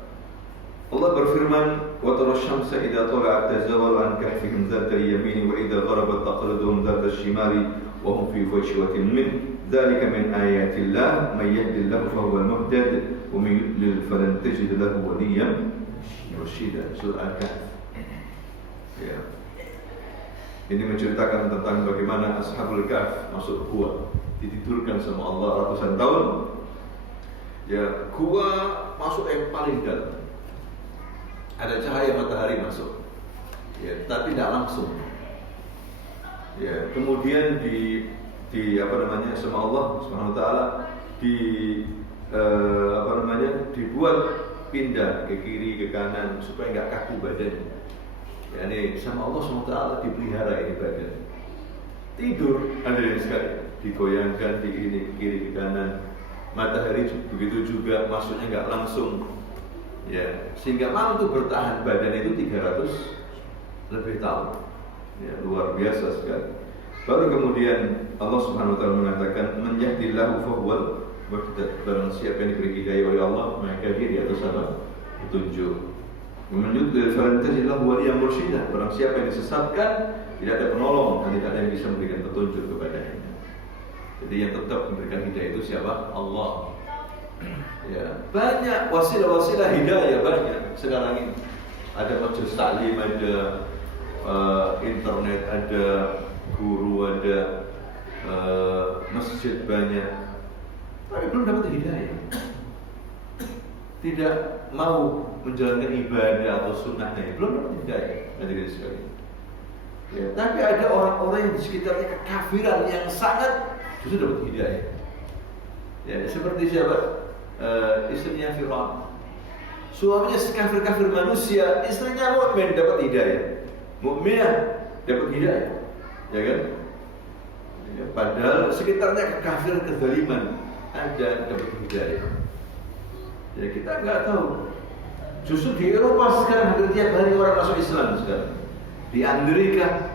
Allah berfirman, "Wa tara asy-syamsa idza tala'at tazawalu an kahfihim dzatal yamini wa idza gharabat taqriduhum dzatal shimali wa hum fi fajwatin min dzalika min ayatillah may yahdillahu fa huwal muhtad wa may yudlil falan tajid lahu waliyyan mursyida." Surah Al-Kahf. Ya. Ini menceritakan tentang bagaimana Ashabul Kahf masuk gua, ditidurkan sama Allah ratusan tahun. Ya, gua masuk yang paling dalam. Ada cahaya matahari masuk. Ya, tapi tidak langsung. Ya, kemudian sama Allah Subhanahu wa taala dibuat pindah ke kiri ke kanan supaya enggak kaku badannya. Yani sama Allah SWT dipelihara ini badan. Tidur hadirin sekali, digoyangkan di kiri ke kanan. Matahari begitu juga masuknya nggak langsung, ya sehingga mampu bertahan badan itu 300 lebih tahun. Ya, luar biasa sekali. Baru kemudian Allah Subhanahu Wa Taala mengatakan, "Man yahdillahu fahuwal muhtad." Barang siapa yang diberi hidayah oleh Allah, maka dia di atas apa? Petunjuk. Menunjuk dari farantajillah waliyyan mursyida. Barang siapa yang disesatkan, tidak ada penolong dan tidak ada yang bisa memberikan petunjuk kepadanya. Jadi yang tetap memberikan hidayah itu siapa? Allah. Ya, banyak wasilah-wasilah hidayah banyak sekarang ini. Ada majelis taklim, ada internet, ada guru, ada masjid banyak. Tapi belum dapat hidayah. Tidak mau menjalankan ibadah atau sunnahnya, belum dapat hidayah. Hadirin sekalian. Ya, tapi ada orang-orang yang di sekitarnya kekafiran yang sangat justru dapat hidayah. Ya, seperti siapa? Istrinya Fir'aun. Suaminya sekafir-kafir manusia, istrinya mukmin dapat hidayah. Mukminah dapat hidayah. Ya kan? Ya, padahal sekitarnya kekafiran, kezaliman, ada dapat hidayah. Ya kita nggak tahu. Justru di Eropa sekarang hampir tiap hari orang masuk Islam sekarang. Di Amerika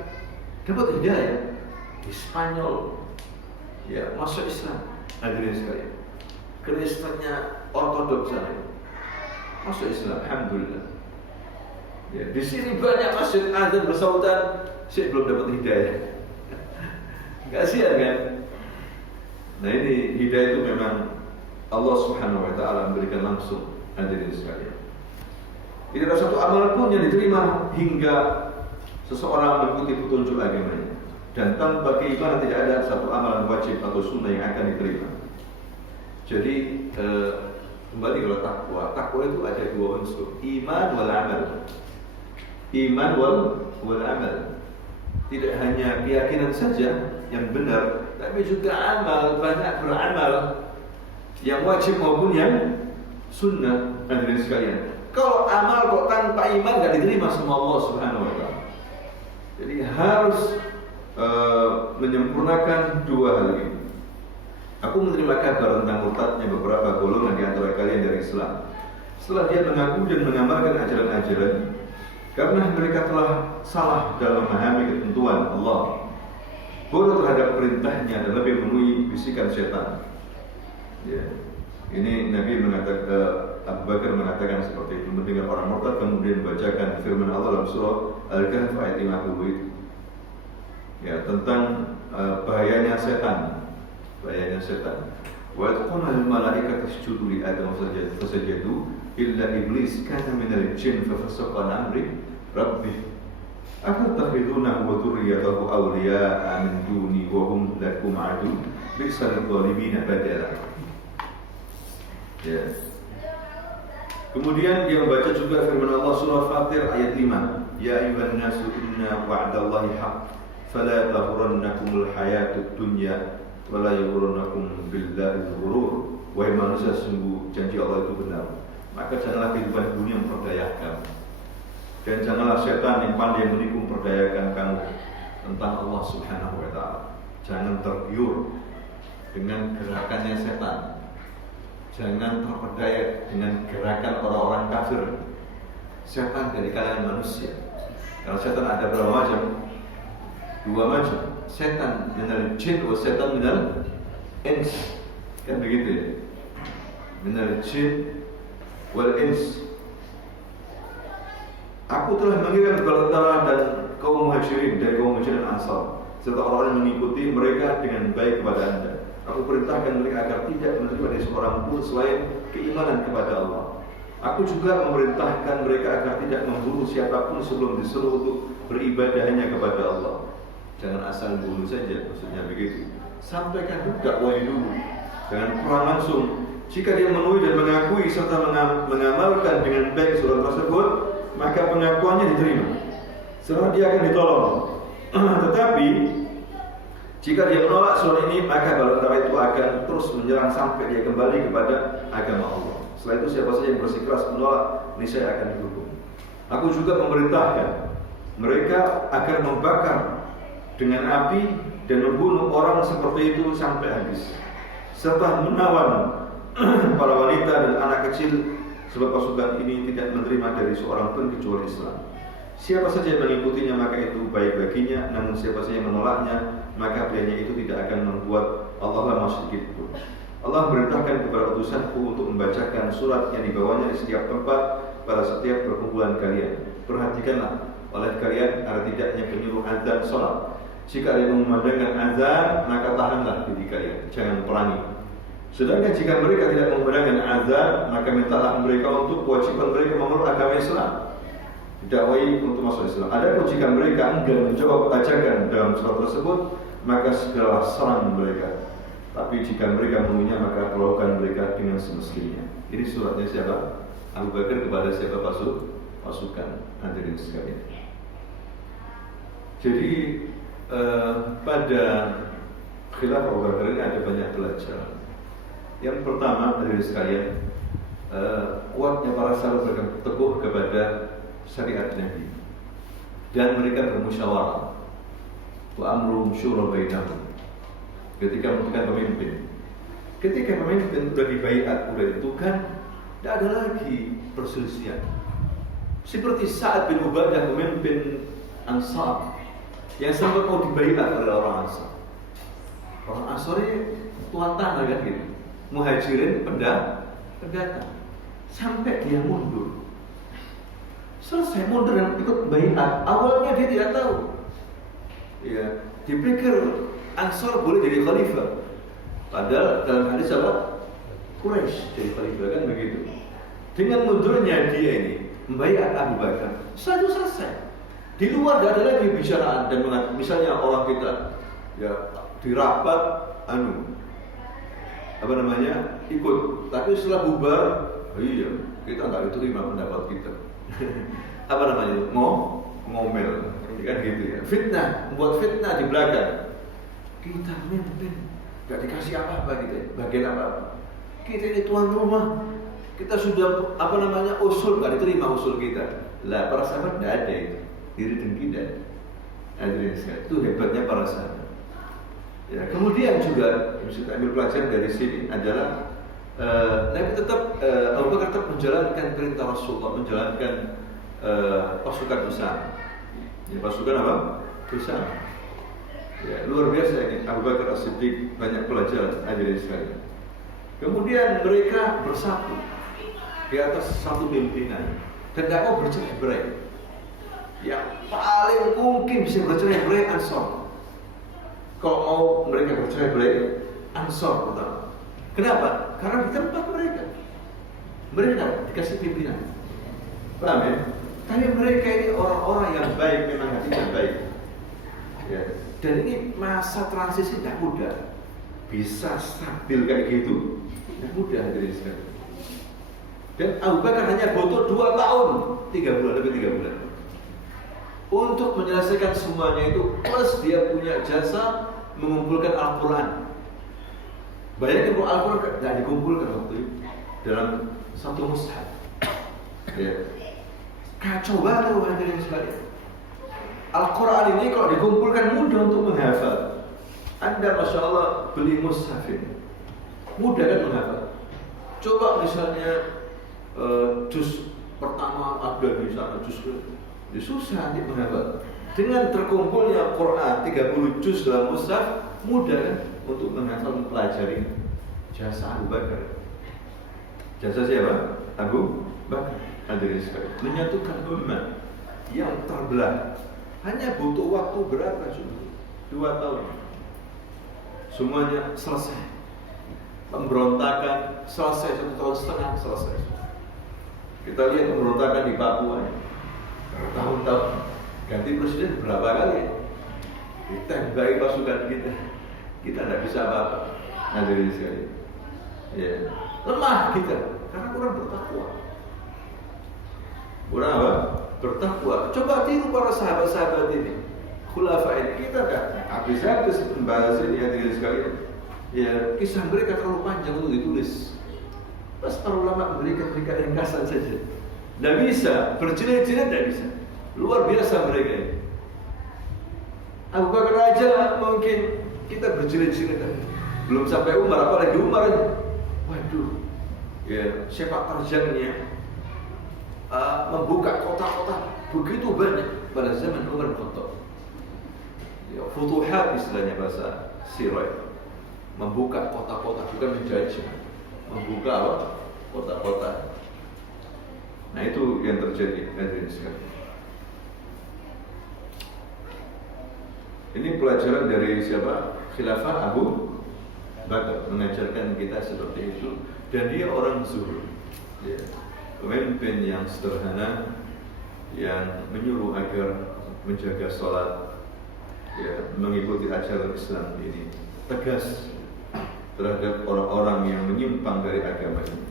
dapat hidayah. Di Spanyol ya masuk Islam. Hadirin sekalian. Kristennya ortodoks sana masuk Islam, alhamdulillah. Ya, di sini banyak masjid azan bersautan, saya belum dapat hidayah. Kasihan kan? Nah ini hidayah itu memang Allah Subhanahu Wa Taala memberikan langsung, hadirin sekalian. Tidak ada satu amal pun yang diterima hingga seseorang mengikuti petunjuk agamanya. Dan tanpa keimanan tidak ada satu amalan wajib atau sunnah yang akan diterima. Jadi kembali ke takwa. Takwa itu ada dua unsur, iman wal amal. Iman wal amal. Tidak hanya keyakinan saja yang benar, tapi juga amal, banyak beramal yang wajib maupun yang sunnah. Hadirin sekalian, kalau amal kok tanpa iman nggak diterima sama Allah Subhanahu Wa Taala. Jadi harus menyempurnakan dua hal ini. Aku menerima kabar tentang murtadnya beberapa golongan di antara kalian dari Islam. Setelah dia mengaku dan mengamalkan ajaran-ajaran, karena mereka telah salah dalam memahami ketentuan Allah, bodoh terhadap perintahnya dan lebih memenuhi bisikan setan. Ya. Ini Nabi mengatakan, Abu Bakar mengatakan seperti itu, mendengar orang murtad kemudian membacakan firman Allah dalam surah Al-Kahf ayat 50 itu. ya tentang bahayanya setan. Wa yaquluna lil malaikati isjudu li Adam fasajadu illa iblis kana minal jinn fa fasaqa an amri rabbih afatattakhidunahu wa dhurriyyatahu awliya'a min duni wa hum lakum adu bi'sal zalimina badala. Ya. Kemudian dia membaca juga firman Allah surah Fatir ayat 5. Ya ayyuhan nasu inna wa'dallahi haqq fala taghurrannakumul hayatud dunya wala yaghurrannakum billahi ghurur. Wahai manusia, sungguh janji Allah itu benar, maka janganlah kehidupan dunia memperdayakan, dan janganlah setan yang pandai menipu memperdayakan kamu tentang Allah Subhanahu wa taala. Jangan tergiur dengan gerakannya setan, jangan terperdaya dengan gerakan orang-orang kafir. Setan dari kalangan manusia. Kalau setan ada berapa macam? 2 macam. Setan minal jin wa setan minal ins. Kan begitu ya? Minal jin wal ins. Aku telah mengirim tentara dan kaum muhajirin dari kaum muhajirin Ansar serta orang yang mengikuti mereka dengan baik kepada Anda. Aku perintahkan mereka agar tidak menerima dari seorang pun selain keimanan kepada Allah. Aku juga memerintahkan mereka agar tidak memburu siapapun sebelum disuruh untuk beribadah hanya kepada Allah. Jangan asal bunuh saja, maksudnya begitu. Sampaikan dakwah dulu, jangan perang langsung. Jika dia memenuhi dan mengakui serta mengamalkan dengan baik surat tersebut, maka pengakuannya diterima, serta dia akan ditolong. Tetapi jika dia menolak surat ini, maka bala tentara itu akan terus menyerang sampai dia kembali kepada agama Allah. Setelah itu siapa saja yang bersikeras menolak, niscaya akan dihukum. Aku juga memerintahkan mereka agar membakar dengan api dan membunuh orang seperti itu sampai habis, serta menawan para wanita dan anak kecil, sebab pasukan ini tidak menerima dari seorang pun kecuali Islam. Siapa saja yang mengikutinya maka itu baik baginya, namun siapa saja yang menolaknya maka pilihannya itu tidak akan membuat Allah lama sedikit pun. Allah merintahkan kepada utusanku untuk membacakan surat yang dibawanya di setiap tempat pada setiap perkumpulan kalian. Perhatikanlah oleh kalian agar tidaknya penyuruh azan salat. Jika ada yang memandangkan azan, maka tahanlah diri kalian, jangan perangi. Sedangkan jika mereka tidak memandangkan azan, maka mintalah mereka untuk kewajiban mereka memeluk agama Islam, didakwai untuk masuk Islam. Adapun jika mereka enggan menjawab ajakan dalam surat tersebut, maka segeralah serang mereka. Tapi jika mereka memenuhinya, maka perlakukan mereka dengan semestinya. Ini suratnya siapa? Abu Bakar kepada siapa? Pasukan. Hadirin sekalian. Jadi pada khilafah Abu Bakar ini ada banyak pelajaran. Yang pertama, hadirin sekalian, kuatnya para sahabat berpegang teguh kepada syariat Nabi, dan mereka bermusyawarah. Wa amruhum syura bainahum. Ketika menentukan pemimpin, ketika pemimpin sudah dibaiat, sudah ditentukan, tidak ada lagi perselisihan. Seperti Sa'ad bin Ubadah, pemimpin Ansar, yang sempat mau dibaiat oleh orang Ansar. Orang Ansar ini tuan tanah kan gitu, muhajirin pendatang, sampai dia mundur. Selesai mundur dan ikut baiat. Awalnya dia tidak tahu, ya, dipikir Ansar boleh jadi khalifah, padahal dalam hadis apa? Quraisy jadi khalifah, kan begitu. Dengan mundurnya dia ini membaiat Abu Bakar, satu selesai. Di luar tidak ada lagi bicaraan dan misalnya orang kita ya di rapat ikut, tapi setelah bubar, iya kita nggak diterima pendapat kita. Ngomel, kan gitu ya. Fitnah, membuat fitnah di belakang. Kita memimpin, nggak dikasih apa-apa gitu ya, bagian apa-apa. Kita ini tuan rumah, kita sudah usul, nggak diterima usul kita. Lah para sahabat nggak ada itu, diri dengki dan itu hebatnya para sahabat. Ya, kemudian juga bisa kita ambil pelajaran dari sini adalah Nabi tetap Abu Bakar tetap menjalankan perintah Rasulullah, menjalankan pasukan bersama. Ya, pasukan apa? Bersama. Ya, luar biasa ini Abu Bakar As-Siddiq, banyak pelajaran hadirin sekalian. Kemudian mereka bersatu di atas satu pimpinan dan tidak mau bercerai-berai. Yang paling mungkin bisa bercerai-berai Ansar. kalau mau mereka bercerai-berai, Ansor pertama. Kenapa? Karena di tempat mereka dikasih pimpinan. Paham ya? Tapi mereka ini orang-orang yang baik, memang hatinya baik. Ya. Dan ini masa transisi tidak mudah. Bisa stabil kayak gitu, tidak mudah hadirin sekalian. Dan Abu Bakar hanya butuh 2 tahun, 3 bulan, lebih 3 bulan untuk menyelesaikan semuanya itu. Plus dia punya jasa mengumpulkan Al-Quran. Bayangkan kalau Al-Quran tidak dikumpulkan waktu itu dalam satu mushaf. Ya. Kacau banget hadirin sekalian. Al-Quran ini kalau dikumpulkan mudah untuk menghafal. Anda Masya Allah beli mushaf ini, mudah kan menghafal. Coba misalnya juz pertama ada di sana, juz susah nanti menghafal. Dengan terkumpulnya Quran 30 juz dalam mushaf, mudah kan untuk menghafal, mempelajari. Jasa Abu Bakar. Jasa siapa? Abu Bakar. Hadirin sekalian, menyatukan umat yang terbelah hanya butuh waktu berapa? 2 tahun. Semuanya selesai. Pemberontakan selesai 1,5 tahun selesai. Kita lihat pemberontakan di Papua bertahun-tahun. Ganti presiden berapa kali? Ditembaki pasukan kita tidak bisa apa-apa. Hadirin sekalian. Ya. Lemah kita karena kurang bertakwa. Kurang apa? Bertakwa. Coba tiru para sahabat-sahabat ini. Khulafa ini kita kan habis-habis membahas ini hadirin sekalian. Ya, kisah mereka terlalu panjang untuk ditulis. Pas para ulama memberikan ringkasan saja. Tidak bisa, berjilid-jilid tidak bisa. Luar biasa mereka ini. Abu Bakar aja mungkin kita berjilid-jilid kan. Belum sampai Umar, apalagi Umar ini. Waduh, ya sepak terjangnya membuka kota-kota begitu banyak pada zaman Umar bin Khattab. Ya, futuhat istilahnya bahasa sirah. Membuka kota-kota, bukan menjajah. Membuka apa? Kota-kota. Nah itu yang terjadi hadirin sekalian. Ini pelajaran dari siapa? Khilafah Abu Bakar mengajarkan kita seperti itu. Dan dia orang zuhud, ya, pemimpin yang sederhana, yang menyuruh agar menjaga sholat, ya, mengikuti ajaran Islam ini, tegas terhadap orang-orang yang menyimpang dari agama ini.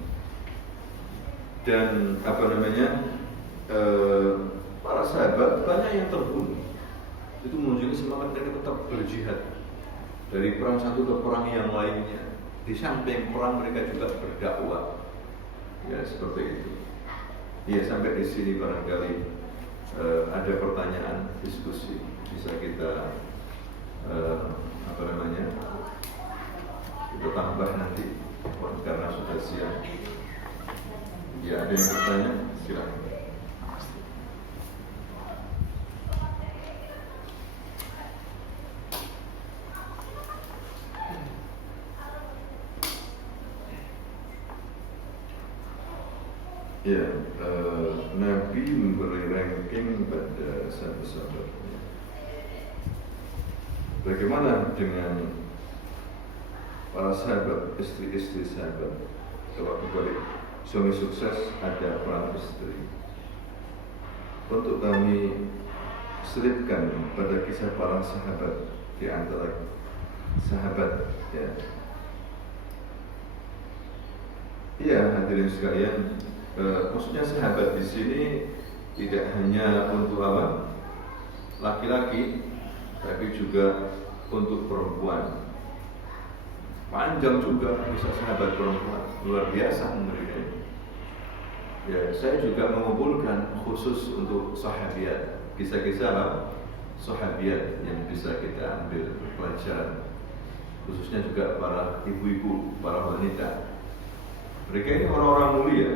Dan para sahabat banyak yang terbunuh. Itu menunjukkan semangat mereka tetap berjihad dari perang satu ke perang yang lainnya. Di samping perang mereka juga berdakwah. Ya seperti itu. Ya sampai di sini barangkali ada pertanyaan, diskusi bisa kita kita tambah nanti karena sudah siang. Ya ada yang bertanya, silakan. Ya, Nabi memberi ranking pada sahabat-sahabatnya. Bagaimana dengan para sahabat, istri-istri sahabat? Kalau kembali suami sukses ada peran istri. Untuk kami selipkan pada kisah para sahabat di antara sahabat, ya. Iya hadirin sekalian. Maksudnya sahabat di sini tidak hanya untuk apa? Laki-laki, tapi juga untuk perempuan. Panjang juga bisa sahabat perempuan, luar biasa mereka. Ya, saya juga mengumpulkan khusus untuk sahabiat, kisah-kisah sahabiat yang bisa kita ambil pelajaran, khususnya juga para ibu-ibu, para wanita. Mereka ini orang-orang mulia.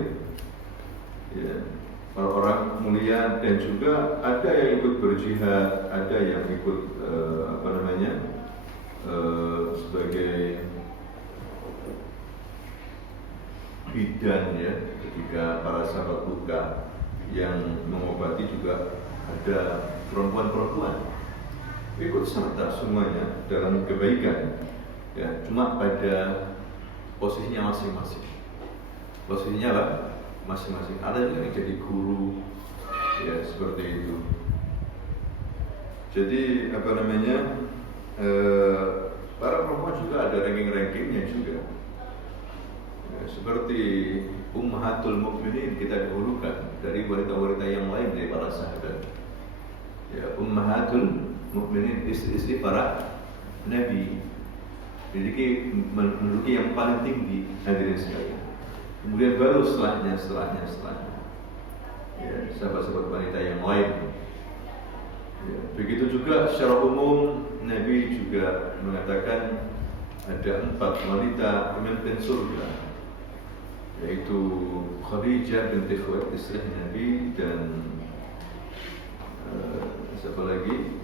Ya, orang-orang mulia dan juga ada yang ikut berjihad, ada yang ikut sebagai bidan ya ketika para sahabat luka, yang mengobati juga ada perempuan-perempuan. ikut serta semuanya dalam kebaikan, ya, cuma pada posisinya masing-masing. Posisinya apa? Masing-masing. Ada yang jadi guru, ya seperti itu. Jadi apa namanya? Para perempuan juga ada ranking-rankingnya juga. Ya, seperti Ummahatul Mukminin kita dahulukan dari wanita-wanita yang lain dari para sahabat. Ya, Ummahatul Mukminin, istri-istri para nabi, menduduki yang paling tinggi hadirin sekalian. Kemudian baru setelahnya, ya, sahabat-sahabat wanita yang lain. Ya, begitu juga secara umum Nabi juga mengatakan ada 4 wanita pemimpin surga, yaitu Khadijah binti Khuwailid istri Nabi, dan siapa lagi?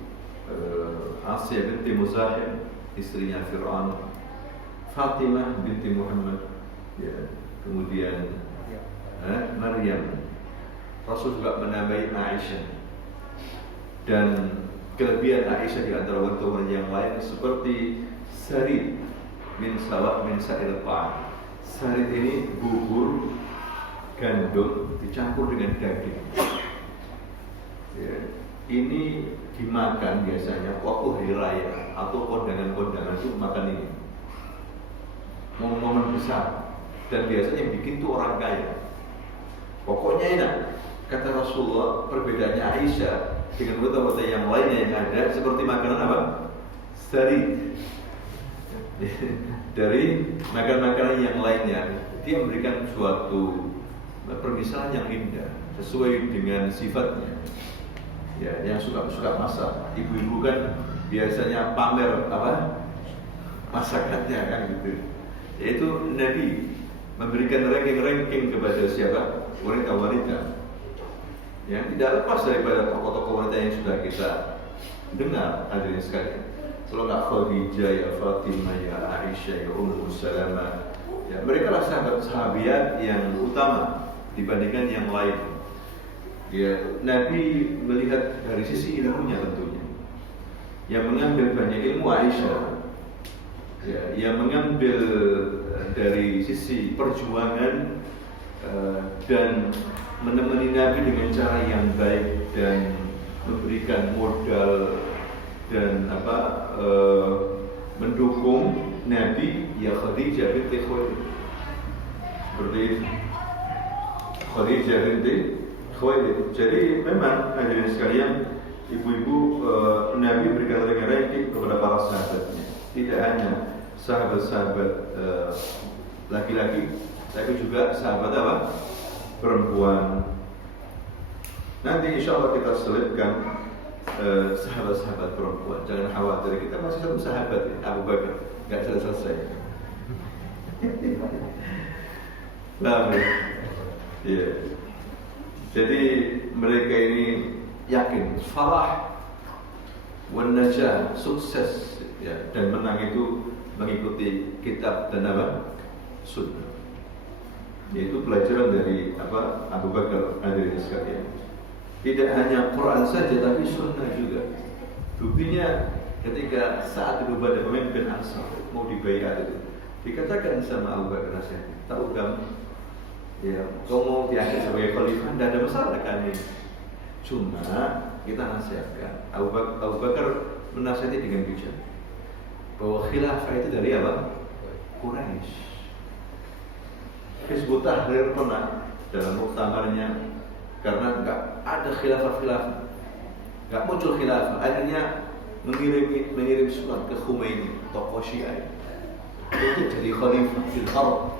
Asiyah binti Muzahim istrinya Fir'aun, Fatimah binti Muhammad, ya, kemudian Maryam. Rasul juga menambahi Aisyah. Dan kelebihan Aisyah di antara wanita-wanita yang lain seperti sarid min sawah min sa'il ta'am. Sarid ini bubur gandum dicampur dengan daging. Ya, ini dimakan biasanya waktu hari raya atau kondangan-kondangan itu makan ini. Momen-momen besar, dan biasanya yang bikin tuh orang kaya. Pokoknya enak. Kata Rasulullah, perbedaannya Aisyah dengan wanita-wanita yang lainnya yang ada seperti makanan apa? Sarid. Dari makanan-makanan yang lainnya, dia memberikan suatu permisalan yang indah sesuai dengan sifatnya. Ya, yang suka masak, ibu-ibu kan biasanya pamer apa? Masakannya kan gitu. Yaitu Nabi memberikan ranking-ranking kepada siapa? Wanita-wanita. Yang tidak lepas daripada tokoh-tokoh wanita yang sudah kita dengar hadirin sekalian. Kalau nggak Khadijah, ya Fatimah, ya Aisyah, ya Ummu Salamah, ya mereka lah sahabat-sahabat yang utama dibandingkan yang lain. Ya, Nabi melihat dari sisi ilmunya tentunya. Yang mengambil banyak ilmu Aisyah, ya, yang mengambil dari sisi perjuangan dan menemani Nabi dengan cara yang baik dan memberikan modal dan mendukung Nabi, ya Khadijah binti Khuwailid. Seperti itu, Khadijah binti Khuwailid. Jadi memang hadirin sekalian, ibu-ibu, Nabi berikan ranking kepada para sahabatnya. Tidak hanya sahabat-sahabat laki-laki, tapi juga sahabat apa? Perempuan. Nanti insya Allah kita selipkan sahabat-sahabat perempuan. Jangan khawatir, kita masih satu sahabat ya, Abu Bakar, nggak selesai. Nah, ya. Jadi mereka ini yakin falah wan najah, sukses ya, dan menang itu mengikuti kitab dan apa? Sunnah. Yaitu pelajaran dari Abu Bakar hadirin sekalian. Tidak hanya Quran saja, tapi sunnah juga. Buktinya ketika saat itu pada pemimpin Ansar mau dibayar itu, dikatakan sama Abu Bakar, tahu kamu, ya, kau mau diangkat sebagai khalifah, tidak ada masalah kan ini. Cuma kita nasihatkan. Abu Bakar menasihati dengan bijak bahwa khilafah itu dari apa? Quraisy. Hizbut Tahrir pernah dalam muktamarnya, karena nggak ada khilafah, nggak muncul khilafah, akhirnya mengirim surat ke Khomeini, tokoh Syiah, untuk jadi khalifah fil ardh.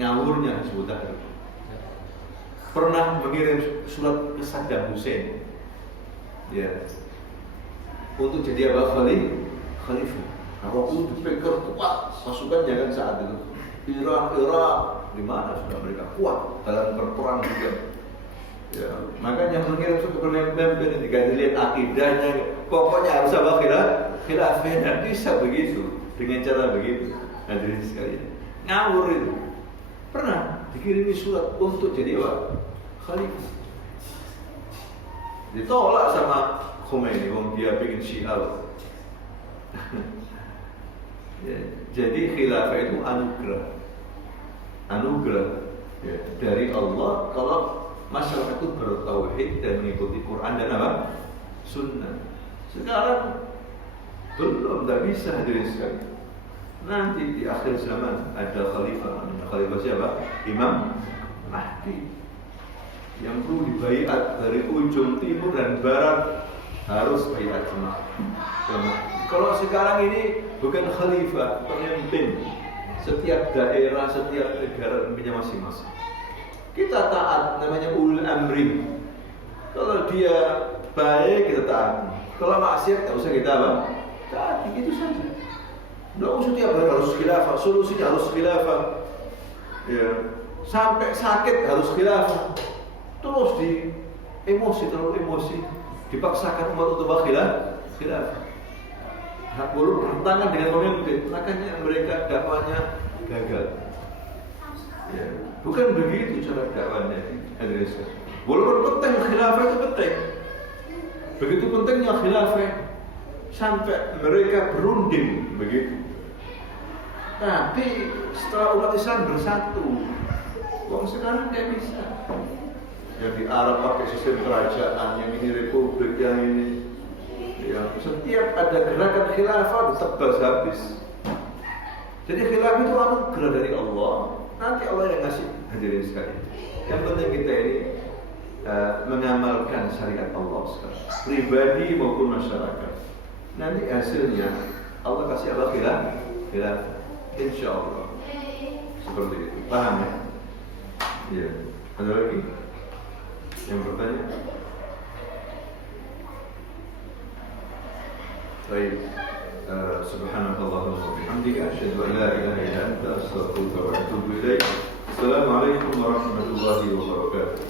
Ngawurnya Hizbut Tahrir. Pernah mengirim surat ke Saddam Hussein, ya, untuk jadi apa? Khalifah. Nah, waktu itu dipegang kuat pasukannya kan saat itu. Irak di mana sudah mereka kuat dalam berperang juga. Ya, makanya mengirim suatu pemimpin jika dilihat akidahnya, pokoknya harus apa? Khilafah. Tidak bisa begitu dengan cara begitu. Hadirin sekalian, ngawur itu. Pernah dikirimi surat untuk jadi apa? Khalifah. Ditolak sama Khomeini, wong dia bikin syiar. Ya, jadi khilafah itu anugerah ya, dari Allah kalau masyarakat itu bertauhid dan mengikuti Quran dan apa? Sunnah. Sekarang belum, tak bisa hadirin sekali. Nanti di akhir zaman ada khalifah, khalifah siapa? Imam Mahdi yang perlu dibaiat dari ujung timur dan barat, harus baiat sama. Kalau sekarang ini bukan khalifah, pemimpin. Setiap daerah, setiap negara punya masing-masing. Kita taat, namanya ulul amri. Kalau dia baik kita taat. Kalau maksiat tak usah kita apa? Taat, itu saja. Tidak usah tiap hari harus khilafah. Solusinya harus khilafah. Ya. Sampai sakit harus khilafah. Terus terlalu emosi, dipaksakan umat untuk khilafah. Hak boleh bertentangan dengan pemimpin, makanya mereka dakwanya gagal. Ya, bukan begitu cara dakwanya. Walaupun penting khilafah itu penting, begitu pentingnya khilafah sampai mereka berunding begitu. Tapi setelah umat Islam bersatu, wong sekarang tidak bisa. Yang di Arab pakai sistem kerajaan, yang ini republik, yang ini. Ya, setiap ada gerakan khilafah ditebas habis. Jadi khilafah itu anugerah dari Allah. Nanti Allah yang ngasih, hadirin sekali. Yang penting kita ini mengamalkan syariat Allah sekarang, pribadi maupun masyarakat. Nanti hasilnya Allah kasih apa? Khilafah. Insya Allah. Seperti itu. Paham ya? Ya. Ada lagi yang bertanya? Baik. Subhanallah wa bihamdika asyhadu an la ilaha illa anta astaghfiruka wa atubu ilaik. Assalamualaikum warahmatullahi wabarakatuh.